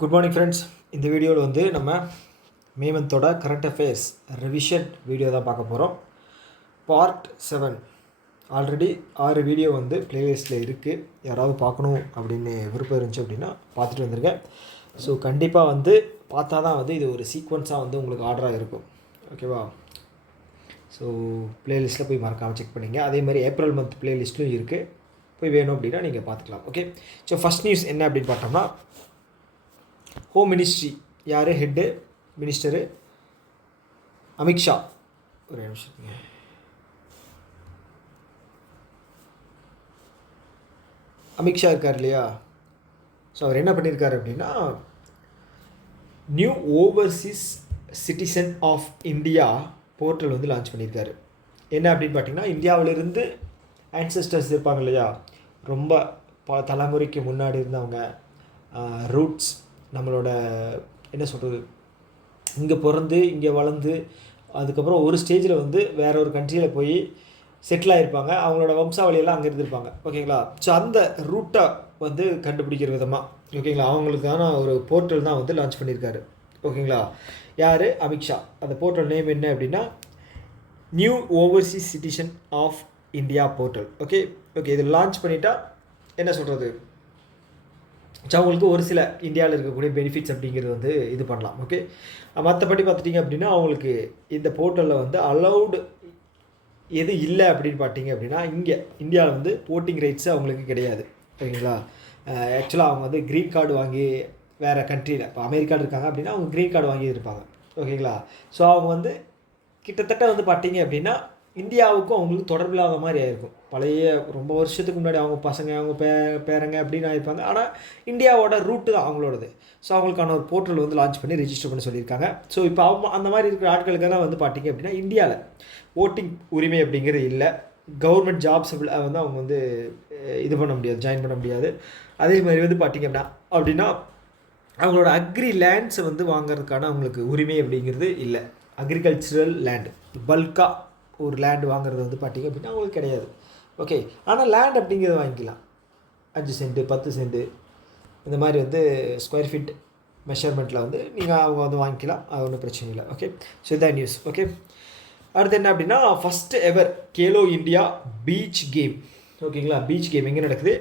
Good morning friends. இந்த வீடியோவில் வந்து நம்ம மே மந்தோட கரண்ட் அஃபேர்ஸ் ரிவிஷன் வீடியோ தான் பார்க்க போகிறோம். பார்ட் 7 ஆல்ரெடி 6 வீடியோ வந்து ப்ளேலிஸ்ட்டில் இருக்குது. யாராவது பார்க்கணும் அப்படின்னு விருப்பம் இருந்துச்சு அப்படின்னா பார்த்துட்டு வந்திருக்கேன். ஸோ கண்டிப்பாக வந்து பார்த்தா தான் வந்து இது ஒரு சீக்வன்ஸாக வந்து உங்களுக்கு ஆர்டராக இருக்கும். ஓகேவா? ஸோ ப்ளேலிஸ்ட்டில் போய் மறக்காமல் செக் பண்ணிங்க. அதே மாதிரி ஏப்ரல் மந்த் ப்ளேலிஸ்ட்டும் இருக்குது. போய் வேணும் அப்படின்னா நீங்கள் பார்த்துக்கலாம். ஓகே, ஸோ ஃபஸ்ட் நியூஸ் என்ன அப்படின்னு பார்த்தோம்னா, ஹோம் மினிஸ்ட்ரி யார் ஹெட்டு மினிஸ்டரு? அமித்ஷா. ஒரு நிமிஷம். அமித்ஷா இருக்கார் இல்லையா? ஸோ அவர் என்ன பண்ணியிருக்காரு அப்படின்னா, new overseas citizen of India portal வந்து லான்ச் பண்ணியிருக்காரு. என்ன அப்படின்னு பார்த்தீங்கன்னா, இந்தியாவிலிருந்து ஆன்செஸ்டர்ஸ் இருப்பாங்க இல்லையா, ரொம்ப தலைமுறைக்கு முன்னாடி இருந்தவங்க, ரூட்ஸ், நம்மளோட என்ன சொல்கிறது, இங்கே பிறந்து இங்கே வளர்ந்து அதுக்கப்புறம் ஒரு ஸ்டேஜில் வந்து வேற ஒரு கண்ட்ரியில் போய் செட்டில் ஆகிருப்பாங்க. அவங்களோட வம்சாவளியெல்லாம் அங்கே இருந்திருப்பாங்க. ஓகேங்களா? ஸோ அந்த ரூட்டை வந்து கண்டுபிடிக்கிற விதமாக, ஓகேங்களா, அவங்களுக்கான ஒரு போர்ட்டல் தான் வந்து லான்ச் பண்ணியிருக்காரு. ஓகேங்களா? யார்? அமித்ஷா. அந்த போர்ட்டல் நேம் என்ன அப்படின்னா, new overseas citizen of India portal. Okay, இது லான்ச் பண்ணிட்டா என்ன சொல்கிறது, ஸோ அவங்களுக்கு ஒரு சில இந்தியாவில் இருக்கக்கூடிய பெனிஃபிட்ஸ் அப்படிங்கிறது வந்து இது பண்ணலாம். ஓகே, மற்றபடி பார்த்துட்டிங்க அப்படின்னா அவங்களுக்கு இந்த போர்ட்டலில் வந்து அலௌடு எது இல்லை அப்படின்னு பார்த்தீங்க அப்படின்னா, இங்கே இந்தியாவில் வந்து ஓட்டிங் ரைட்ஸு அவங்களுக்கு கிடையாது. ஓகேங்களா? ஆக்சுவலாக அவங்க வந்து க்ரீன் கார்டு வாங்கி வேறு கண்ட்ரியில், இப்போ அமெரிக்காவில் இருக்காங்க அப்படின்னா அவங்க க்ரீன் கார்டு வாங்கி இருப்பாங்க. ஓகேங்களா? ஸோ அவங்க வந்து கிட்டத்தட்ட வந்து பார்த்தீங்க அப்படின்னா இந்தியாவுக்கும் அவங்களுக்கு தொடர்பில்லாத மாதிரி ஆயிருக்கும். பழைய ரொம்ப வருஷத்துக்கு முன்னாடி அவங்க பசங்க, அவங்க பேரங்க அப்படின்னு ஆகிருப்பாங்க. ஆனால் இந்தியாவோட ரூட்டு தான் அவங்களோடது. ஸோ அவங்களுக்கான ஒரு போர்ட்டல் வந்து லான்ச் பண்ணி ரெஜிஸ்டர் பண்ண சொல்லியிருக்காங்க. ஸோ இப்போ அவங்க அந்த மாதிரி இருக்கிற ஆட்களுக்கெல்லாம் வந்து பார்த்தீங்க அப்படின்னா இந்தியாவில் ஓட்டிங் உரிமை அப்படிங்கிறது இல்லை. கவர்மெண்ட் ஜாப்ஸ் வந்து அவங்க வந்து இது பண்ண முடியாது, ஜாயின் பண்ண முடியாது. அதே மாதிரி வந்து பார்த்தீங்க அப்படின்னா அவங்களோட அக்ரி லேண்ட்ஸை வந்து வாங்குறதுக்கான அவங்களுக்கு உரிமை அப்படிங்கிறது இல்லை. அக்ரிகல்ச்சுரல் லேண்டு, பல்காக ஒரு லேண்டு வாங்குறது வந்து பார்த்திங்க அப்படின்னா அவங்களுக்கு கிடையாது. ஓகே, ஆனால் லேண்ட் அப்படிங்கிறது வாங்கிக்கலாம். 5 சென்ட்டு 10 சென்ட்டு இந்த மாதிரி வந்து ஸ்கொயர் ஃபீட் மெஷர்மெண்ட்டில் வந்து நீங்கள் அவங்க வந்து வாங்கிக்கலாம். அது ஒன்றும் பிரச்சனை இல்லை. ஓகே, ஸோ இதான் நியூஸ். ஓகே, அடுத்து என்ன அப்படின்னா, ஃபஸ்ட்டு எவர் கேலோ இந்தியா பீச் கேம். ஓகேங்களா? பீச் கேம் எங்கே நடக்குது?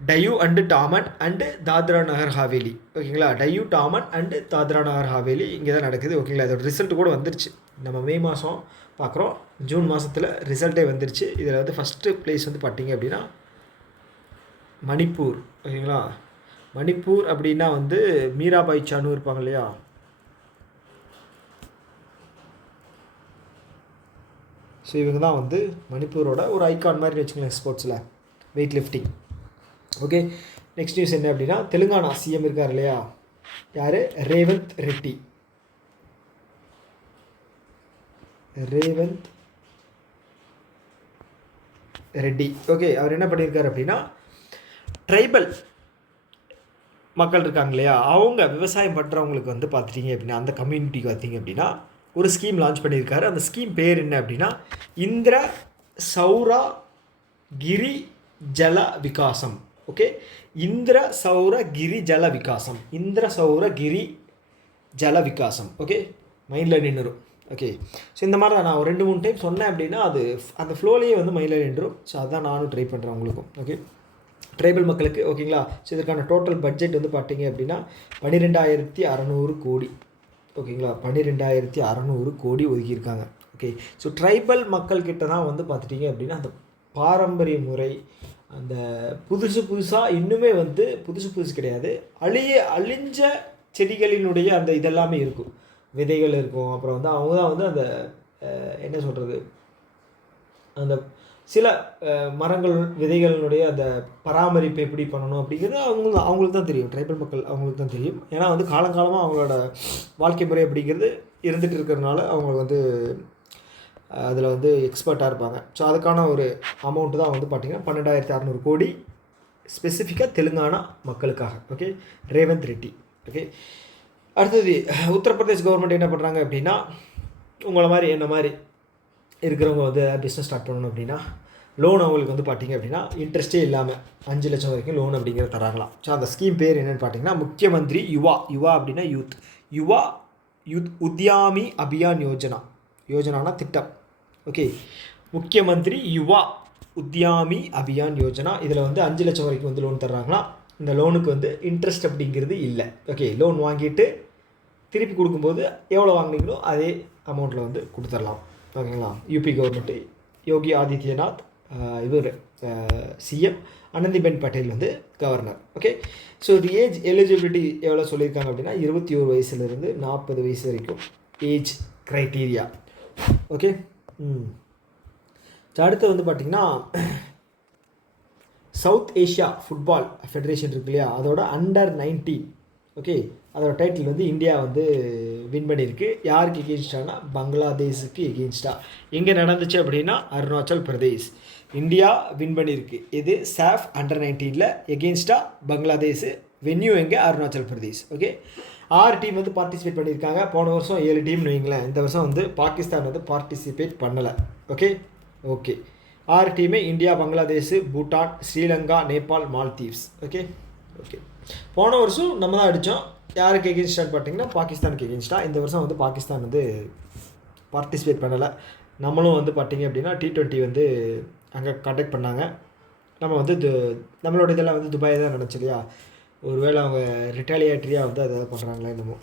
டயூ அண்டு டாமன் அண்டு தாத்ரா நகர் ஹாவேலி. ஓகேங்களா? டயூ, டாமன் அண்டு தாத்ரா நகர் ஹாவேலி இங்கே தான் நடக்குது. ஓகேங்களா? இதோட ரிசல்ட் கூட வந்துருச்சு. நம்ம மே மாதம் பார்க்குறோம், ஜூன் மாதத்தில் ரிசல்ட்டே வந்துருச்சு. இதில் வந்து ஃபஸ்ட்டு ப்ளேஸ் வந்து பார்த்தீங்க அப்படின்னா மணிப்பூர். ஓகேங்களா? மணிப்பூர் அப்படின்னா வந்து மீராபாய் சானு இருப்பாங்க இல்லையா, ஸோ இவங்க தான் வந்து மணிப்பூரோட ஒரு ஐகான் மாதிரி வச்சுக்கலாம் ஸ்போர்ட்ஸில், weight lifting. Okay, next news என்ன அப்படின்னா, தெலுங்கானா சிஎம் இருக்கார் இல்லையா, யார்? ரேவந்த் ரெட்டி. ரேவந்த் ரெட்டி. ஓகே, அவர் என்ன பண்ணியிருக்காரு அப்படின்னா, ட்ரைபல் மக்கள் இருக்காங்க இல்லையா, அவங்க விவசாயம் பண்ணுறவங்களுக்கு வந்து பார்த்துட்டிங்க அப்படின்னா அந்த கம்யூனிட்டிக்கு பார்த்தீங்க அப்படின்னா ஒரு ஸ்கீம் லான்ச் பண்ணியிருக்காரு. அந்த ஸ்கீம் பேர் என்ன அப்படின்னா, இந்திர சௌரா கிரி ஜல விகாசம். ஓகே, இந்திர சௌர கிரி ஜல விகாசம், இந்திர சௌர கிரி ஜல விகாசம். ஓகே, மைண்டில் நின்றுடும். ஓகே, ஸோ இந்த மாதிரி தான் நான் ஒரு 2-3 டைம் சொன்னேன் அப்படின்னா அது அந்த ஃப்ளோலேயே வந்து மைண்டில் நின்றுடும். ஸோ அதுதான் நானும் ட்ரை பண்ணுறேன் உங்களுக்கும். ஓகே, ட்ரைபல் மக்களுக்கு. ஓகேங்களா? ஸோ இதற்கான டோட்டல் பட்ஜெட் வந்து பார்த்தீங்க அப்படின்னா 12,600 கோடி. ஓகேங்களா? 12,600 கோடி ஒதுக்கியிருக்காங்க. ஓகே, ஸோ ட்ரைபல் மக்கள்கிட்ட தான் வந்து பார்த்துட்டிங்க அப்படின்னா அந்த பாரம்பரிய முறை, அந்த புதுசாக இன்னுமே வந்து புதுசு கிடையாது, அழிஞ்ச செடிகளினுடைய அந்த இதெல்லாமே இருக்கும், விதைகள் இருக்கும். அப்புறம் வந்து அவங்க தான் வந்து அந்த என்ன சொல்கிறது, அந்த சில மரங்கள் விதைகளினுடைய அந்த பராமரிப்பு எப்படி பண்ணணும் அப்படிங்கிறது அவங்களுக்கு தான் தெரியும். ட்ரைபல் மக்கள் அவங்களுக்கு தான் தெரியும். ஏன்னா வந்து காலங்காலமாக அவங்களோட வாழ்க்கை முறை அப்படிங்கிறது இருந்துகிட்டு இருக்கிறதுனால அவங்க வந்து அதில் வந்து எக்ஸ்பர்ட்டாக இருப்பாங்க. ஸோ அதுக்கான ஒரு அமௌண்ட்டு தான் வந்து பார்த்திங்கன்னா 12,600 கோடி ஸ்பெசிஃபிக்காக தெலுங்கானா மக்களுக்காக. ஓகே, ரேவந்த் ரெட்டி. ஓகே, அடுத்தது உத்தரப்பிரதேஷ் கவர்மெண்ட் என்ன பண்ணுறாங்க அப்படின்னா, உங்களை மாதிரி என்ன மாதிரி இருக்கிறவங்க வந்து பிஸ்னஸ் ஸ்டார்ட் பண்ணணும் அப்படின்னா லோன் அவங்களுக்கு வந்து பார்த்திங்க அப்படின்னா இன்ட்ரெஸ்ட்டே இல்லாமல் 5 லட்சம் வரைக்கும் லோன் அப்படிங்கிறத தராங்களாம். ஸோ அந்த ஸ்கீம் பேர் என்னென்னு பார்த்தீங்கன்னா முக்கியமந்திரி யுவா அப்படின்னா யுவா உத்யாமி அபியான் யோஜனானா திட்டம். ஓகே, முக்கியமந்திரி யுவா உத்யாமி அபியான் யோஜனா. இதில் வந்து 5 லட்சம் வரைக்கும் வந்து லோன் தர்றாங்களாம். இந்த லோனுக்கு வந்து இன்ட்ரெஸ்ட் அப்படிங்கிறது இல்லை. ஓகே, லோன் வாங்கிட்டு திருப்பி கொடுக்கும்போது எவ்வளோ வாங்கினீங்களோ அதே அமௌண்ட்டில் வந்து கொடுத்துடலாம். ஓகேங்களா. யூபி கவர்மெண்ட்டு யோகி ஆதித்யநாத் இவர் சிஎம், ஆனந்திபென் பட்டேல் வந்து governor. Okay, so the age eligibility எவ்வளோ சொல்லியிருக்காங்க அப்படின்னா 21 வயசுலேருந்து 40 வயசு வரைக்கும் ஏஜ் க்ரைட்டீரியா. ஓகே. அடுத்து வந்து பார்த்திங்கன்னா சவுத் ஏஷியா ஃபுட்பால் ஃபெடரேஷன் இருக்கு இல்லையா, அதோட அண்டர் 19. ஓகே, அதோட டைட்டில் வந்து இந்தியா வந்து வின் பண்ணியிருக்கு. யாருக்கு எகெயின்ஸ்டானா பங்களாதேஷுக்கு எகெயின்ஸ்டாக. எங்கே நடந்துச்சு அப்படின்னா அருணாச்சல் பிரதேஷ். இந்தியா வின் பண்ணியிருக்கு. இது சாஃப் அண்டர் 19ல் எகெயின்ஸ்டாக பங்களாதேஷ். வென்யூ எங்கே? அருணாச்சல் பிரதேஷ். ஓகே, 6 டீம் வந்து பார்ட்டிசிபேட் பண்ணியிருக்காங்க. போன வருஷம் 7 டீம்னு வைங்களேன். இந்த வருஷம் வந்து பாகிஸ்தான் வந்து பார்ட்டிசிபேட் பண்ணலை. ஓகே, 6 டீமே India, Bangladesh, Bhutan, Sri Lanka, Nepal, Maldives. Okay. போன வருஷம் நம்ம தான் அடித்தோம். யாருக்கு எகெயின்ஸ்டான்னு பார்த்தீங்கன்னா பாகிஸ்தானுக்கு எகெயின்ஸ்டாக. இந்த வருஷம் வந்து பாகிஸ்தான் வந்து பார்ட்டிசிபேட் பண்ணலை. நம்மளும் வந்து பார்த்திங்க அப்படின்னா T20 வந்து அங்கே கண்டக்ட் பண்ணாங்க. நம்ம வந்து நம்மளோட இதெல்லாம் வந்து துபாய் தான் நினச்சி இல்லையா, ஒருவேளை அவங்க ரிட்டாலியேட்டரியாக வந்து அதை பண்ணுறாங்களா என்னமோ.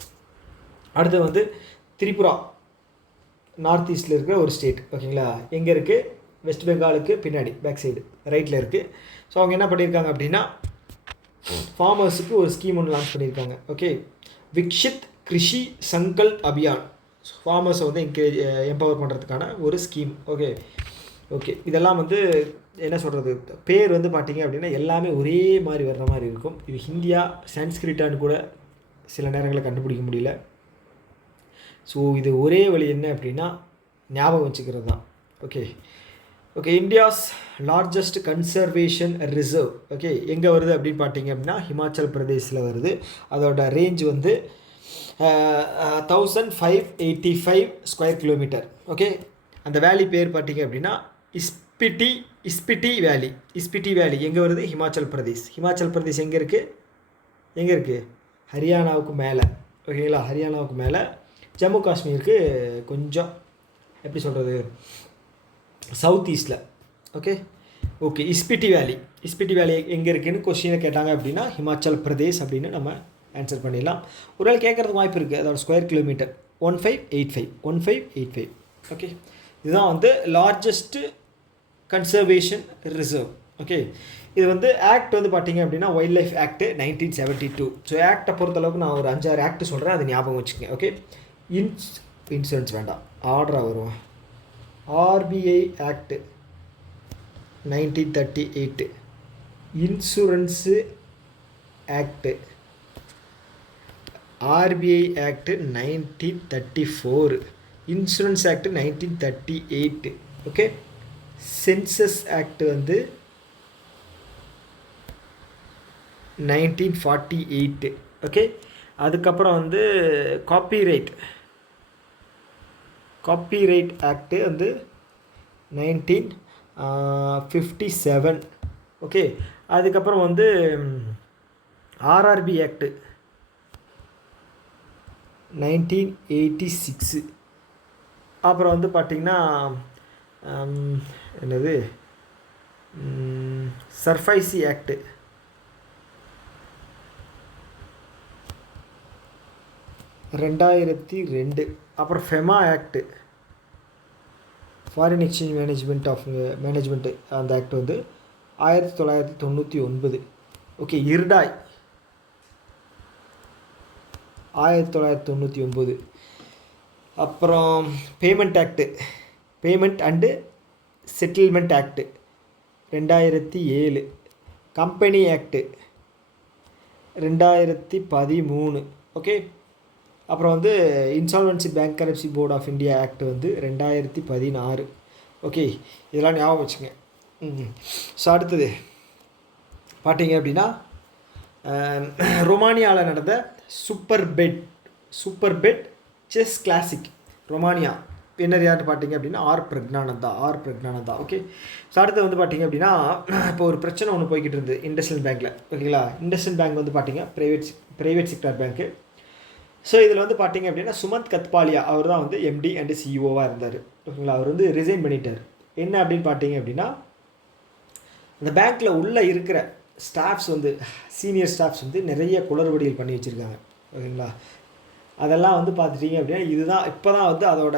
அடுத்து வந்து திரிபுரா, நார்த் ஈஸ்டில் இருக்கிற ஒரு ஸ்டேட். ஓகேங்களா. எங்கே இருக்குது? வெஸ்ட் பெங்காலுக்கு பின்னாடி பேக் சைடு ரைட்டில் இருக்குது. ஸோ அவங்க என்ன பண்ணியிருக்காங்க அப்படின்னா ஃபார்மர்ஸுக்கு ஒரு ஸ்கீம் ஒன்று லான்ச் பண்ணியிருக்காங்க. ஓகே, விக்ஷித் கிருஷி சங்கல்ப் அபியான். ஃபார்மர்ஸை வந்து எம்பவர் பண்ணுறதுக்கான ஒரு ஸ்கீம். ஓகே, இதெல்லாம் வந்து என்ன சொல்கிறது, பேர் வந்து பார்த்திங்க அப்படின்னா எல்லாமே ஒரே மாதிரி வர்ற மாதிரி இருக்கும். இது ஹிந்தியா சான்ஸ்கிரிட்டான்னு கூட சில நேரங்களில் கண்டுபிடிக்க முடியல. ஸோ இது ஒரே வழி என்ன அப்படின்னா ஞாபகம் வச்சுக்கிறது தான். Okay, India's largest conservation reserve. Okay, எங்கே வருது அப்படின்னு பார்த்தீங்க அப்படின்னா ஹிமாச்சல் பிரதேஷில் வருது. அதோட ரேஞ்ச் வந்து 1585 ஸ்கொயர் கிலோமீட்டர். ஓகே, அந்த வேலி பேர் பார்த்தீங்க அப்படின்னா இஸ்பிட்டி வேலி எங்கே வருது? ஹிமாச்சல் பிரதேஷ் எங்கே இருக்குது? ஹரியானாவுக்கு மேலே. ஓகேங்களா, ஹரியானாவுக்கு மேலே. ஜம்மு காஷ்மீருக்கு கொஞ்சம் எப்படி சொல்கிறது, சவுத் ஈஸ்டில். ஓகே, இஸ்பிட்டி வேலி எங்கே இருக்குதுன்னு கொஸ்டினை கேட்டாங்க அப்படின்னா ஹிமாச்சல் பிரதேஷ் அப்படின்னு நம்ம ஆன்சர் பண்ணிடலாம். ஒரு வேளை கேட்குறதுக்கு வாய்ப்பு இருக்குது. அதோட ஸ்கொயர் கிலோமீட்டர் 1585. ஓகே, இதுதான் வந்து லார்ஜஸ்ட்டு கன்சர்வேஷன் ரிசர்வ். ஓகே, இது வந்து ஆக்ட் வந்து பார்த்திங்க அப்படின்னா வைல்ட் லைஃப் ஆக்ட் 1972. ஸோ ஆக்டை பொறுத்தளவுக்கு நான் ஒரு 5-6 ஆக்ட் சொல்கிறேன், அது ஞாபகம் வச்சுக்கோங்க. ஓகே, இன்சூரன்ஸ் வேண்டாம், ஆர்டராக வருவோம். RBI act 1938, insurance act, RBI act 1934, insurance act 1938. Okay, census act வந்து 1948. ஓகே, அதுக்கப்புறம் வந்து காப்பிரைட் ஆக்டு வந்து 1957. ஓகே, அதுக்கப்புறம் வந்து RRB ஆக்டு 1986. அப்புறம் வந்து பார்த்திங்கன்னா என்னது சர்ஃபைசி ஆக்டு 2002. அப்புறம் FEMA act, foreign exchange management அந்த ஆக்ட் வந்து 1999. Okay, IRDAI 1999. அப்புறம் payment and settlement act 2007. Company act 2013. Okay, அப்புறம் வந்து insolvency bankruptcy board of India act வந்து 2016. ஓகே, இதெல்லாம் ஞாபகம் வச்சுங்க. ஸோ அடுத்தது பார்த்தீங்க அப்படின்னா ரொமானியாவில் நடந்த Superbet Chess Classic Romania winner யார்னு பார்த்தீங்க அப்படின்னா ஆர் பிரக்னானந்தா. ஓகே. ஸோ அடுத்து வந்து பார்த்தீங்க அப்படின்னா இப்போ ஒரு பிரச்சனை ஒன்று போய்கிட்டு இருந்தது இண்டஸ்இண்ட் பேங்க்கில். ஓகேங்களா. இண்டஸ்இண்ட் பேங்க் வந்து பார்த்தீங்க ப்ரைவேட் செக்டார் பேங்க்கு. ஸோ இதில் வந்து பார்த்தீங்க அப்படின்னா சுமந்த் கத்பாலியா அவர் தான் வந்து எம்டி அண்டு சிஇஓவாக இருந்தார். ஓகேங்களா. அவர் வந்து ரிசைன் பண்ணிட்டார். என்ன அப்படின்னு பார்த்தீங்க அப்படின்னா அந்த பேங்க்கில் உள்ளே இருக்கிற ஸ்டாஃப்ஸ் வந்து சீனியர் ஸ்டாஃப்ஸ் வந்து நிறைய குளறுபடிகள் பண்ணி வச்சுருக்காங்க. ஓகேங்களா. அதெல்லாம் வந்து பார்த்துட்டிங்க அப்படின்னா இதுதான் இப்போ தான் வந்து அதோட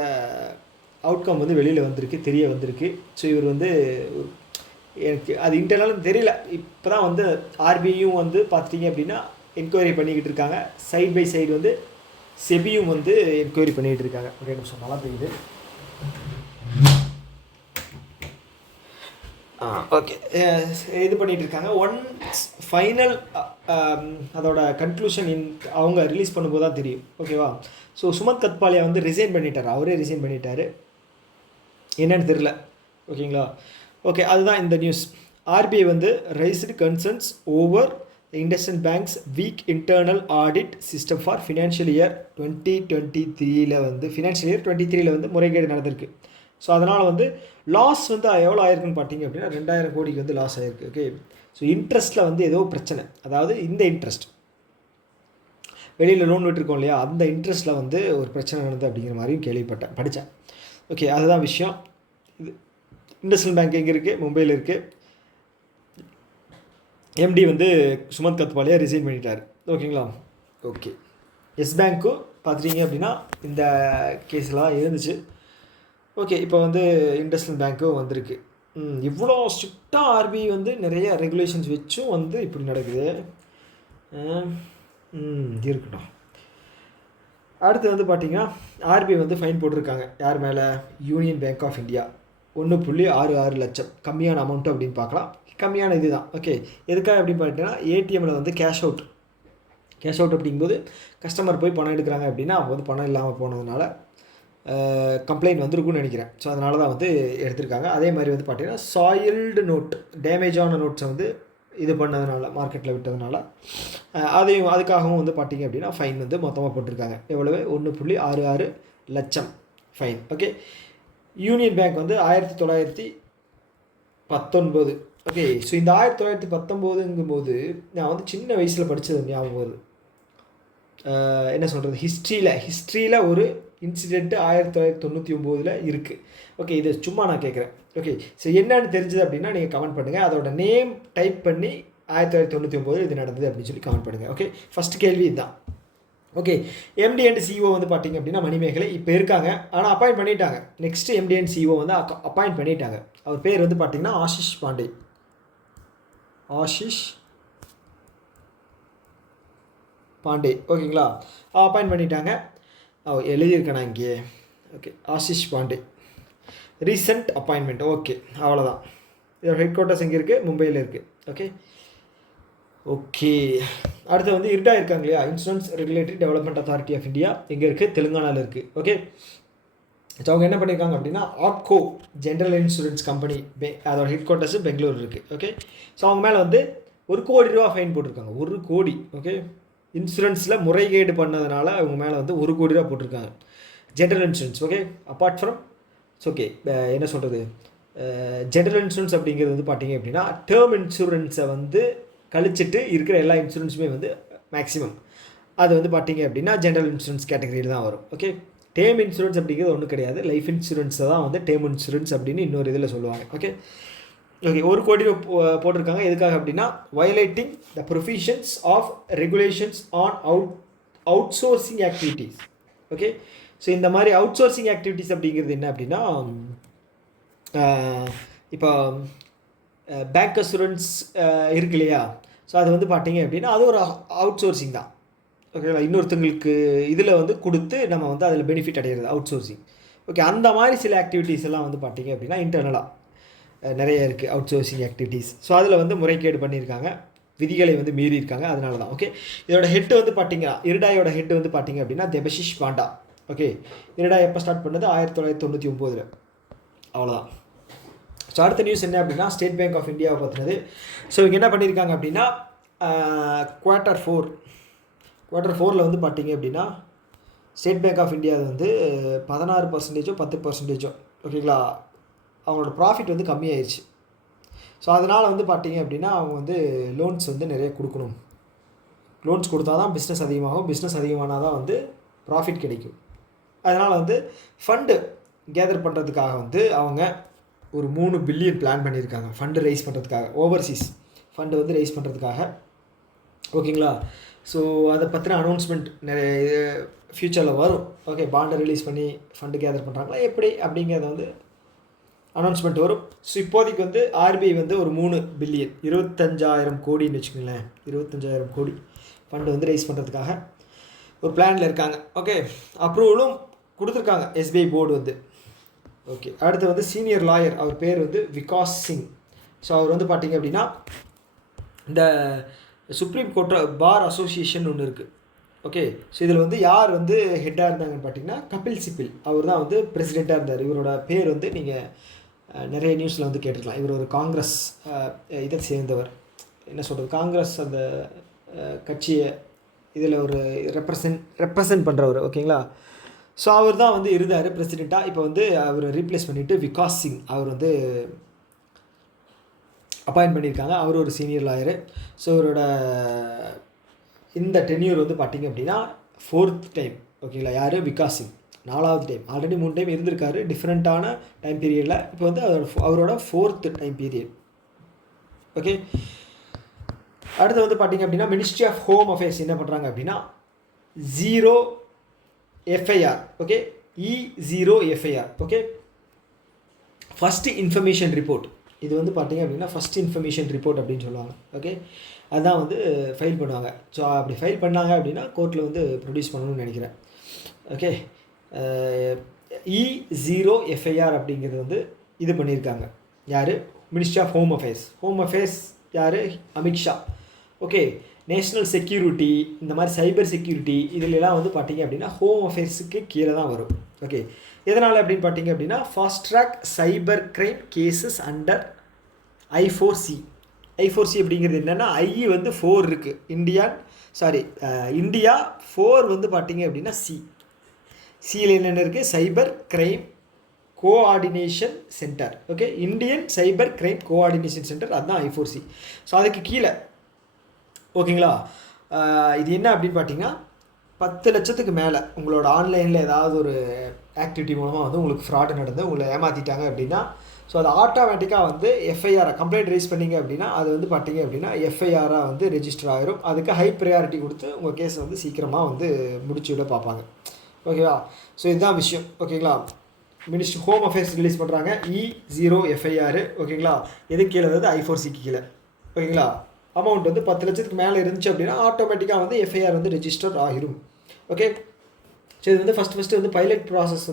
அவுட்கம் வந்து வெளியில் தெரிய வந்திருக்கு. ஸோ இவர் வந்து எனக்கு அது இன்டர்னலும் தெரியல. இப்போ தான் வந்து ஆர்பிஐயும் வந்து பார்த்துட்டிங்க அப்படின்னா என்கொயரி பண்ணிக்கிட்டு இருக்காங்க. சைட் பை சைடு வந்து செபியும் வந்து என்கொயரி பண்ணிக்கிட்டு இருக்காங்க. ஒரே நிமிஷம் மழை பெய்யுது. ஓகே. இது பண்ணிகிட்டு இருக்காங்க. ஃபைனல் அதோட கன்க்ளூஷன் அவங்க ரிலீஸ் பண்ணும்போது தான் தெரியும். ஓகேவா. ஸோ சுமந்த் கத்பாலியா வந்து ரிசைன் பண்ணிட்டார். அவரே ரிசைன் பண்ணிட்டார். என்னன்னு தெரில. ஓகேங்களா. ஓகே. அதுதான் இந்த நியூஸ். ஆர்பிஐ வந்து raised concerns over IndusInd banks week internal audit system for financial year 2023 வந்து ஃபினான்ஷியல் இயர் 2023 வந்து முறைகேடு நடந்திருக்கு. ஸோ அதனால் வந்து லாஸ் வந்து எவ்வளோ ஆயிருக்குன்னு பார்த்தீங்க அப்படின்னா 2000 கோடிக்கு வந்து லாஸ் ஆகிருக்கு. ஓகே. ஸோ இன்ட்ரெஸ்ட்டில் வந்து ஏதோ பிரச்சனை. அதாவது இந்த இன்ட்ரெஸ்ட் வெளியில் லோன் விட்டுருக்கோம் இல்லையா, அந்த இன்ட்ரெஸ்ட்டில் வந்து ஒரு பிரச்சனை நடந்தது அப்படிங்கிற மாதிரியும் படித்தேன். ஓகே. அதுதான் விஷயம். இது இண்டஸ்இண்ட் பேங்க் எங்கே இருக்குது? மும்பையில் இருக்குது. எம்டி வந்து சுமந்த் கத்பாலியா ரிசைன் பண்ணிட்டார். ஓகேங்களா. ஓகே. எஸ் பேங்க்கும் பார்த்துட்டிங்க அப்படின்னா இந்த கேஸ்லாம் இருந்துச்சு. ஓகே. இப்போ வந்து இண்டஸ்இண்ட் பேங்க்கும் வந்திருக்கு. இவ்வளோ ஸ்ட்ரிக்டாக ஆர்பிஐ வந்து நிறைய ரெகுலேஷன்ஸ் வச்சும் வந்து இப்படி நடக்குது. இருக்கட்டும். அடுத்து வந்து பார்த்திங்கன்னா ஆர்பிஐ வந்து ஃபைன் போட்டிருக்காங்க. யார் மேலே? Union bank of India. 1.66 லட்சம். கம்மியான அமௌண்ட்டு அப்படின்னு பார்க்கலாம். கம்மியான இது தான். ஓகே. எதுக்காக அப்படின்னு பார்த்தீங்கன்னா ஏடிஎம்மில் வந்து கேஷ் அவுட் அப்படிங்கும்போது கஸ்டமர் போய் பணம் எடுக்கிறாங்க அப்படின்னா அவங்க வந்து பணம் இல்லாமல் போனதுனால கம்ப்ளைண்ட் வந்துருக்குன்னு நினைக்கிறேன். ஸோ அதனால தான் வந்து எடுத்திருக்காங்க. அதே மாதிரி வந்து பார்த்திங்கன்னா சாயில்டு நோட், டேமேஜான நோட்ஸை வந்து இது பண்ணதுனால மார்க்கெட்டில் விட்டதுனால அதுக்காகவும் வந்து பார்த்திங்க அப்படின்னா ஃபைன் வந்து மொத்தமாக போட்டிருக்காங்க. எவ்வளவு? 1.66 லட்சம் ஃபைன். ஓகே. யூனியன் பேங்க் வந்து 1919. ஓகே. ஸோ இந்த 1919ங்கும்போது நான் வந்து சின்ன வயசில் படித்தது ஞாபகம் வருது. என்ன சொல்கிறது, ஹிஸ்ட்ரியில் ஒரு இன்சிடெண்ட்டு 1999 இருக்குது. ஓகே. இது சும்மா நான் கேட்குறேன். ஓகே. ஸோ என்னன்னு தெரிஞ்சது அப்படின்னா நீங்கள் கமெண்ட் பண்ணுங்கள். அதோட நேம் டைப் பண்ணி 1999 இது நடந்தது அப்படின்னு சொல்லி கமெண்ட் பண்ணுங்கள். ஓகே. ஃபஸ்ட்டு கேள்வி இதுதான். ஓகே. எம்டி அண்ட் சிஇஓ வந்து பார்த்திங்க அப்படின்னா மணிமேகலை இப்போ இருக்காங்க. ஆனால் அப்பாயிண்ட் பண்ணிட்டாங்க. நெக்ஸ்ட்டு எம்டி அண்ட் சிஇஓ வந்து அப்பாயிண்ட் பண்ணிட்டாங்க. அவர் பேர் வந்து பார்த்திங்கன்னா ஆஷிஷ் பாண்டே. ஓகேங்களா. அப்பாயிண்ட் பண்ணிட்டாங்க. எழுதியிருக்கேண்ணா இங்கே. Okay. Ashish Pandey recent appointment. Okay. அவ்வளோதான். இதோட ஹெட் குவார்ட்டர்ஸ் எங்கே இருக்குது? மும்பையில் இருக்குது. ஓகே. அடுத்து வந்து IRDA இருக்காங்க இல்லையா, insurance regulatory development authority of India, எங்கே இருக்குது? தெலுங்கானாவில் இருக்குது. ஓகே. ஸோ அவங்க என்ன பண்ணியிருக்காங்க அப்படின்னா ஆப்கோ ஜென்ரல் இன்சூரன்ஸ் கம்பெனி அதோட ஹெட் குவார்ட்டர்ஸ் பெங்களூர் இருக்குது. ஓகே. ஸோ அவங்க மேலே வந்து 1 கோடி ரூபா ஃபைன் போட்டிருக்காங்க. 1 கோடி. ஓகே. இன்சூரன்ஸில் முறைகேடு பண்ணதுனால அவங்க மேலே வந்து 1 கோடி ரூபா போட்டிருக்காங்க. General insurance. Okay. Apart from okay என்ன சொல்கிறது, ஜென்ரல் இன்சூரன்ஸ் அப்படிங்கிறது வந்து பார்த்திங்க அப்படின்னா டேர்ம் இன்சூரன்ஸை வந்து கழிச்சிட்டு இருக்கிற எல்லா இன்சூரன்ஸுமே வந்து மேக்ஸிமம் அது வந்து பார்த்திங்க அப்படின்னா ஜென்ரல் இன்சூரன்ஸ் கேட்டகரியில் தான் வரும். ஓகே. டேர்ம் இன்சூரன்ஸ் அப்படிங்கிறது ஒன்றும் கிடையாது. லைஃப் இன்சூரன்ஸை தான் வந்து டேர்ம் இன்சூரன்ஸ் அப்படின்னு இன்னொரு இதில் சொல்லுவாங்க. ஓகே. 1 கோடி போட்டிருக்காங்க. எதுக்காக அப்படின்னா violating the provisions of regulations on outsourcing activities. Okay. So இந்த மாதிரி அவுட் சோர்சிங் ஆக்டிவிட்டீஸ் அப்படிங்கிறது என்ன அப்படின்னா இப்போ பேங்க் அசூரன்ஸ் இருக்கு இல்லையா, ஸோ அது வந்து பார்த்திங்க அப்படின்னா அது ஒரு அவுட் சோர்சிங் தான். ஓகேங்களா. இன்னொருத்தங்களுக்கு இதில் வந்து கொடுத்து நம்ம வந்து அதில் பெனிஃபிட் அடைகிறது அவுட் சோர்சிங். ஓகே. அந்த மாதிரி சில ஆக்டிவிட்டீஸ் எல்லாம் வந்து பார்த்திங்க அப்படின்னா இன்டர்னலாக நிறைய இருக்குது அவுட் சோர்சிங் ஆக்டிவிட்டீஸ். ஸோ அதில் வந்து முறைகேடு பண்ணியிருக்காங்க, விதிகளை வந்து மீறி இருக்காங்க. அதனால தான். ஓகே. இதோட ஹெட் வந்து பார்த்திங்கன்னா IRDAயோட ஹெட் வந்து பார்த்திங்க அப்படின்னா தேபஷிஷ் பாண்டா. ஓகே. IRDA எப்போ ஸ்டார்ட் பண்ணது? 1999. அவ்வளோதான். ஸோ அடுத்த நியூஸ் என்ன அப்படின்னா ஸ்டேட் பேங்க் ஆஃப் இந்தியாவை பற்றினது. ஸோ இங்கே என்ன பண்ணியிருக்காங்க அப்படின்னா குவார்ட்டர் ஃபோரில் வந்து பார்த்திங்க அப்படின்னா ஸ்டேட் பேங்க் ஆஃப் இந்தியா வந்து 16% 10%, ஓகேங்களா, அவங்களோட ப்ராஃபிட் வந்து கம்மியாயிருச்சு. ஸோ அதனால் வந்து பார்த்தீங்க அப்படின்னா அவங்க வந்து லோன்ஸ் வந்து நிறைய கொடுக்கணும். லோன்ஸ் கொடுத்தா தான் பிஸ்னஸ் அதிகமாகும், பிஸ்னஸ் அதிகமானால் தான் வந்து ப்ராஃபிட் கிடைக்கும். அதனால் வந்து ஃபண்டு கேதர் பண்ணுறதுக்காக வந்து அவங்க ஒரு 3 பில்லியன் பிளான் பண்ணியிருக்காங்க ஃபண்டு ரைஸ் பண்ணுறதுக்காக, ஓவர்சீஸ் ஃபண்டு வந்து ரைஸ் பண்ணுறதுக்காக, ஓகேங்களா. ஸோ அதை பற்றின அனௌன்ஸ்மெண்ட் நிறைய ஃப்யூச்சரில் வரும். ஓகே, பாண்டை ரிலீஸ் பண்ணி ஃபண்டு கேதர் பண்ணுறாங்களா எப்படி அப்படிங்கிறத வந்து அனௌன்ஸ்மெண்ட் வரும். ஸோ இப்போதைக்கு வந்து ஆர்பிஐ வந்து ஒரு 3 பில்லியன் 25,000 கோடின்னு வச்சுக்கோங்களேன், 25,000 கோடி ஃபண்டு வந்து ரைஸ் பண்ணுறதுக்காக ஒரு பிளானில் இருக்காங்க. ஓகே, அப்ரூவலும் கொடுத்துருக்காங்க எஸ்பிஐ போர்டு வந்து. ஓகே, அடுத்து வந்து சீனியர் லாயர், அவர் பேர் வந்து விகாஸ் சிங். ஸோ அவர் வந்து பார்த்திங்க அப்படின்னா இந்த சுப்ரீம் கோர்ட் பார் அசோசியேஷன் ஒன்று இருக்குது. ஓகே, ஸோ இதில் வந்து யார் வந்து ஹெட்டாக இருந்தாங்கன்னு பார்த்தீங்கன்னா கபில் சிபில், அவர் தான் வந்து பிரசிடெண்ட்டாக இருந்தார். இவரோட பேர் வந்து நீங்கள் நிறைய நியூஸில் வந்து கேட்டிருக்கலாம். இவர் ஒரு காங்கிரஸ் இதை சேர்ந்தவர், என்ன சொல்கிறது, காங்கிரஸ் அந்த கட்சியை இதில் ஒரு ரெப்ரசன்ட் பண்ணுறவர், ஓகேங்களா. ஸோ அவர் தான் வந்து இருந்தார் பிரசிடெண்ட்டாக. இப்போ வந்து அவரை ரீப்ளேஸ் பண்ணிவிட்டு விகாஸ் சிங் அவர் வந்து அப்பாயின்ட் பண்ணியிருக்காங்க. அவர் ஒரு சீனியர் லாயரு. ஸோ இவரோட இந்த டென்யூர் வந்து பார்த்திங்க அப்படின்னா 4th டைம், ஓகேங்களா. யார், விகாஸ் சிங் 4வது டைம். ஆல்ரெடி 3 டைம் இருந்திருக்காரு டிஃப்ரெண்ட்டான டைம் பீரியடில். இப்போ வந்து அவரோட 4th டைம் பீரியட். ஓகே, அடுத்து வந்து பார்த்திங்க அப்படின்னா மினிஸ்ட்ரி ஆஃப் ஹோம் அஃபேர்ஸ் என்ன பண்ணுறாங்க அப்படின்னா 0 FIR, okay, E0 FIR, okay, first information report. இது வந்து பார்த்திங்க அப்படின்னா ஃபஸ்ட் இன்ஃபர்மேஷன் ரிப்போர்ட் அப்படின்னு சொல்லுவாங்க. ஓகே, அதுதான் வந்து ஃபைல் பண்ணுவாங்க. ஸோ அப்படி ஃபைல் பண்ணாங்க அப்படின்னா கோர்ட்டில் வந்து ப்ரொடியூஸ் பண்ணணும்னு நினைக்கிறேன். ஓகே, E0 FIR அப்படிங்கிறது வந்து இது பண்ணியிருக்காங்க. யார், ministry of home affairs. Home affairs யார், அமித்ஷா. ஓகே, நேஷ்னல் செக்யூரிட்டி, இந்த மாதிரி சைபர் செக்யூரிட்டி இதிலெல்லாம் வந்து பார்த்திங்க அப்படின்னா ஹோம் அஃபேர்ஸுக்கு கீழே தான் வரும். ஓகே, எதனால் அப்படின்னு பார்த்தீங்க அப்படின்னா fast track cyber crime cases under I4C. I4C அப்படிங்கிறது என்னென்னா, ஐ வந்து 4 இருக்குது, இந்தியா 4 வந்து பார்த்திங்க அப்படின்னா சியில் என்னென்ன இருக்குது, cyber crime coordination centre. Okay, Indian cyber crime coordination centre, அதுதான் I4C. ஸோ அதுக்கு கீழே, ஓகேங்களா. இது என்ன அப்படின்னு பார்த்தீங்கன்னா 10 லட்சத்துக்கு மேலே உங்களோட ஆன்லைனில் ஏதாவது ஒரு ஆக்டிவிட்டி மூலமாக வந்து உங்களுக்கு ஃப்ராடு நடந்து உங்களை ஏமாற்றிட்டாங்க அப்படின்னா, ஸோ அது ஆட்டோமேட்டிக்காக வந்து எஃப்ஐஆர் கம்ப்ளைண்ட் ரைஸ் பண்ணிங்க அப்படின்னா அது வந்து பார்த்தீங்க அப்படின்னா எஃப்ஐஆராக வந்து ரெஜிஸ்டர் ஆகிரும். அதுக்கு ஹை ப்ரையாரிட்டி கொடுத்து உங்கள் கேஸை வந்து சீக்கிரமாக வந்து முடிச்சு விட பார்ப்பாங்க. ஓகேவா, ஸோ இதுதான் விஷயம். ஓகேங்களா, மினிஸ்ட்ரி ஹோம் அஃபேர்ஸ் ரிலீஸ் பண்ணுறாங்க E0 FIR. ஓகேங்களா, எது கீழே வந்து I4Cக்கு கீழே. ஓகேங்களா, அமௌண்ட் வந்து 10 லட்சத்துக்கு மேலே இருந்துச்சு அப்படின்னா ஆட்டோமேட்டிக்காக வந்து எஃப்ஐஆர் வந்து ரெஜிஸ்டர் ஆகிரும். ஓகே, ஸோ இது வந்து ஃபஸ்ட்டு வந்து பைலட் ப்ராசஸ்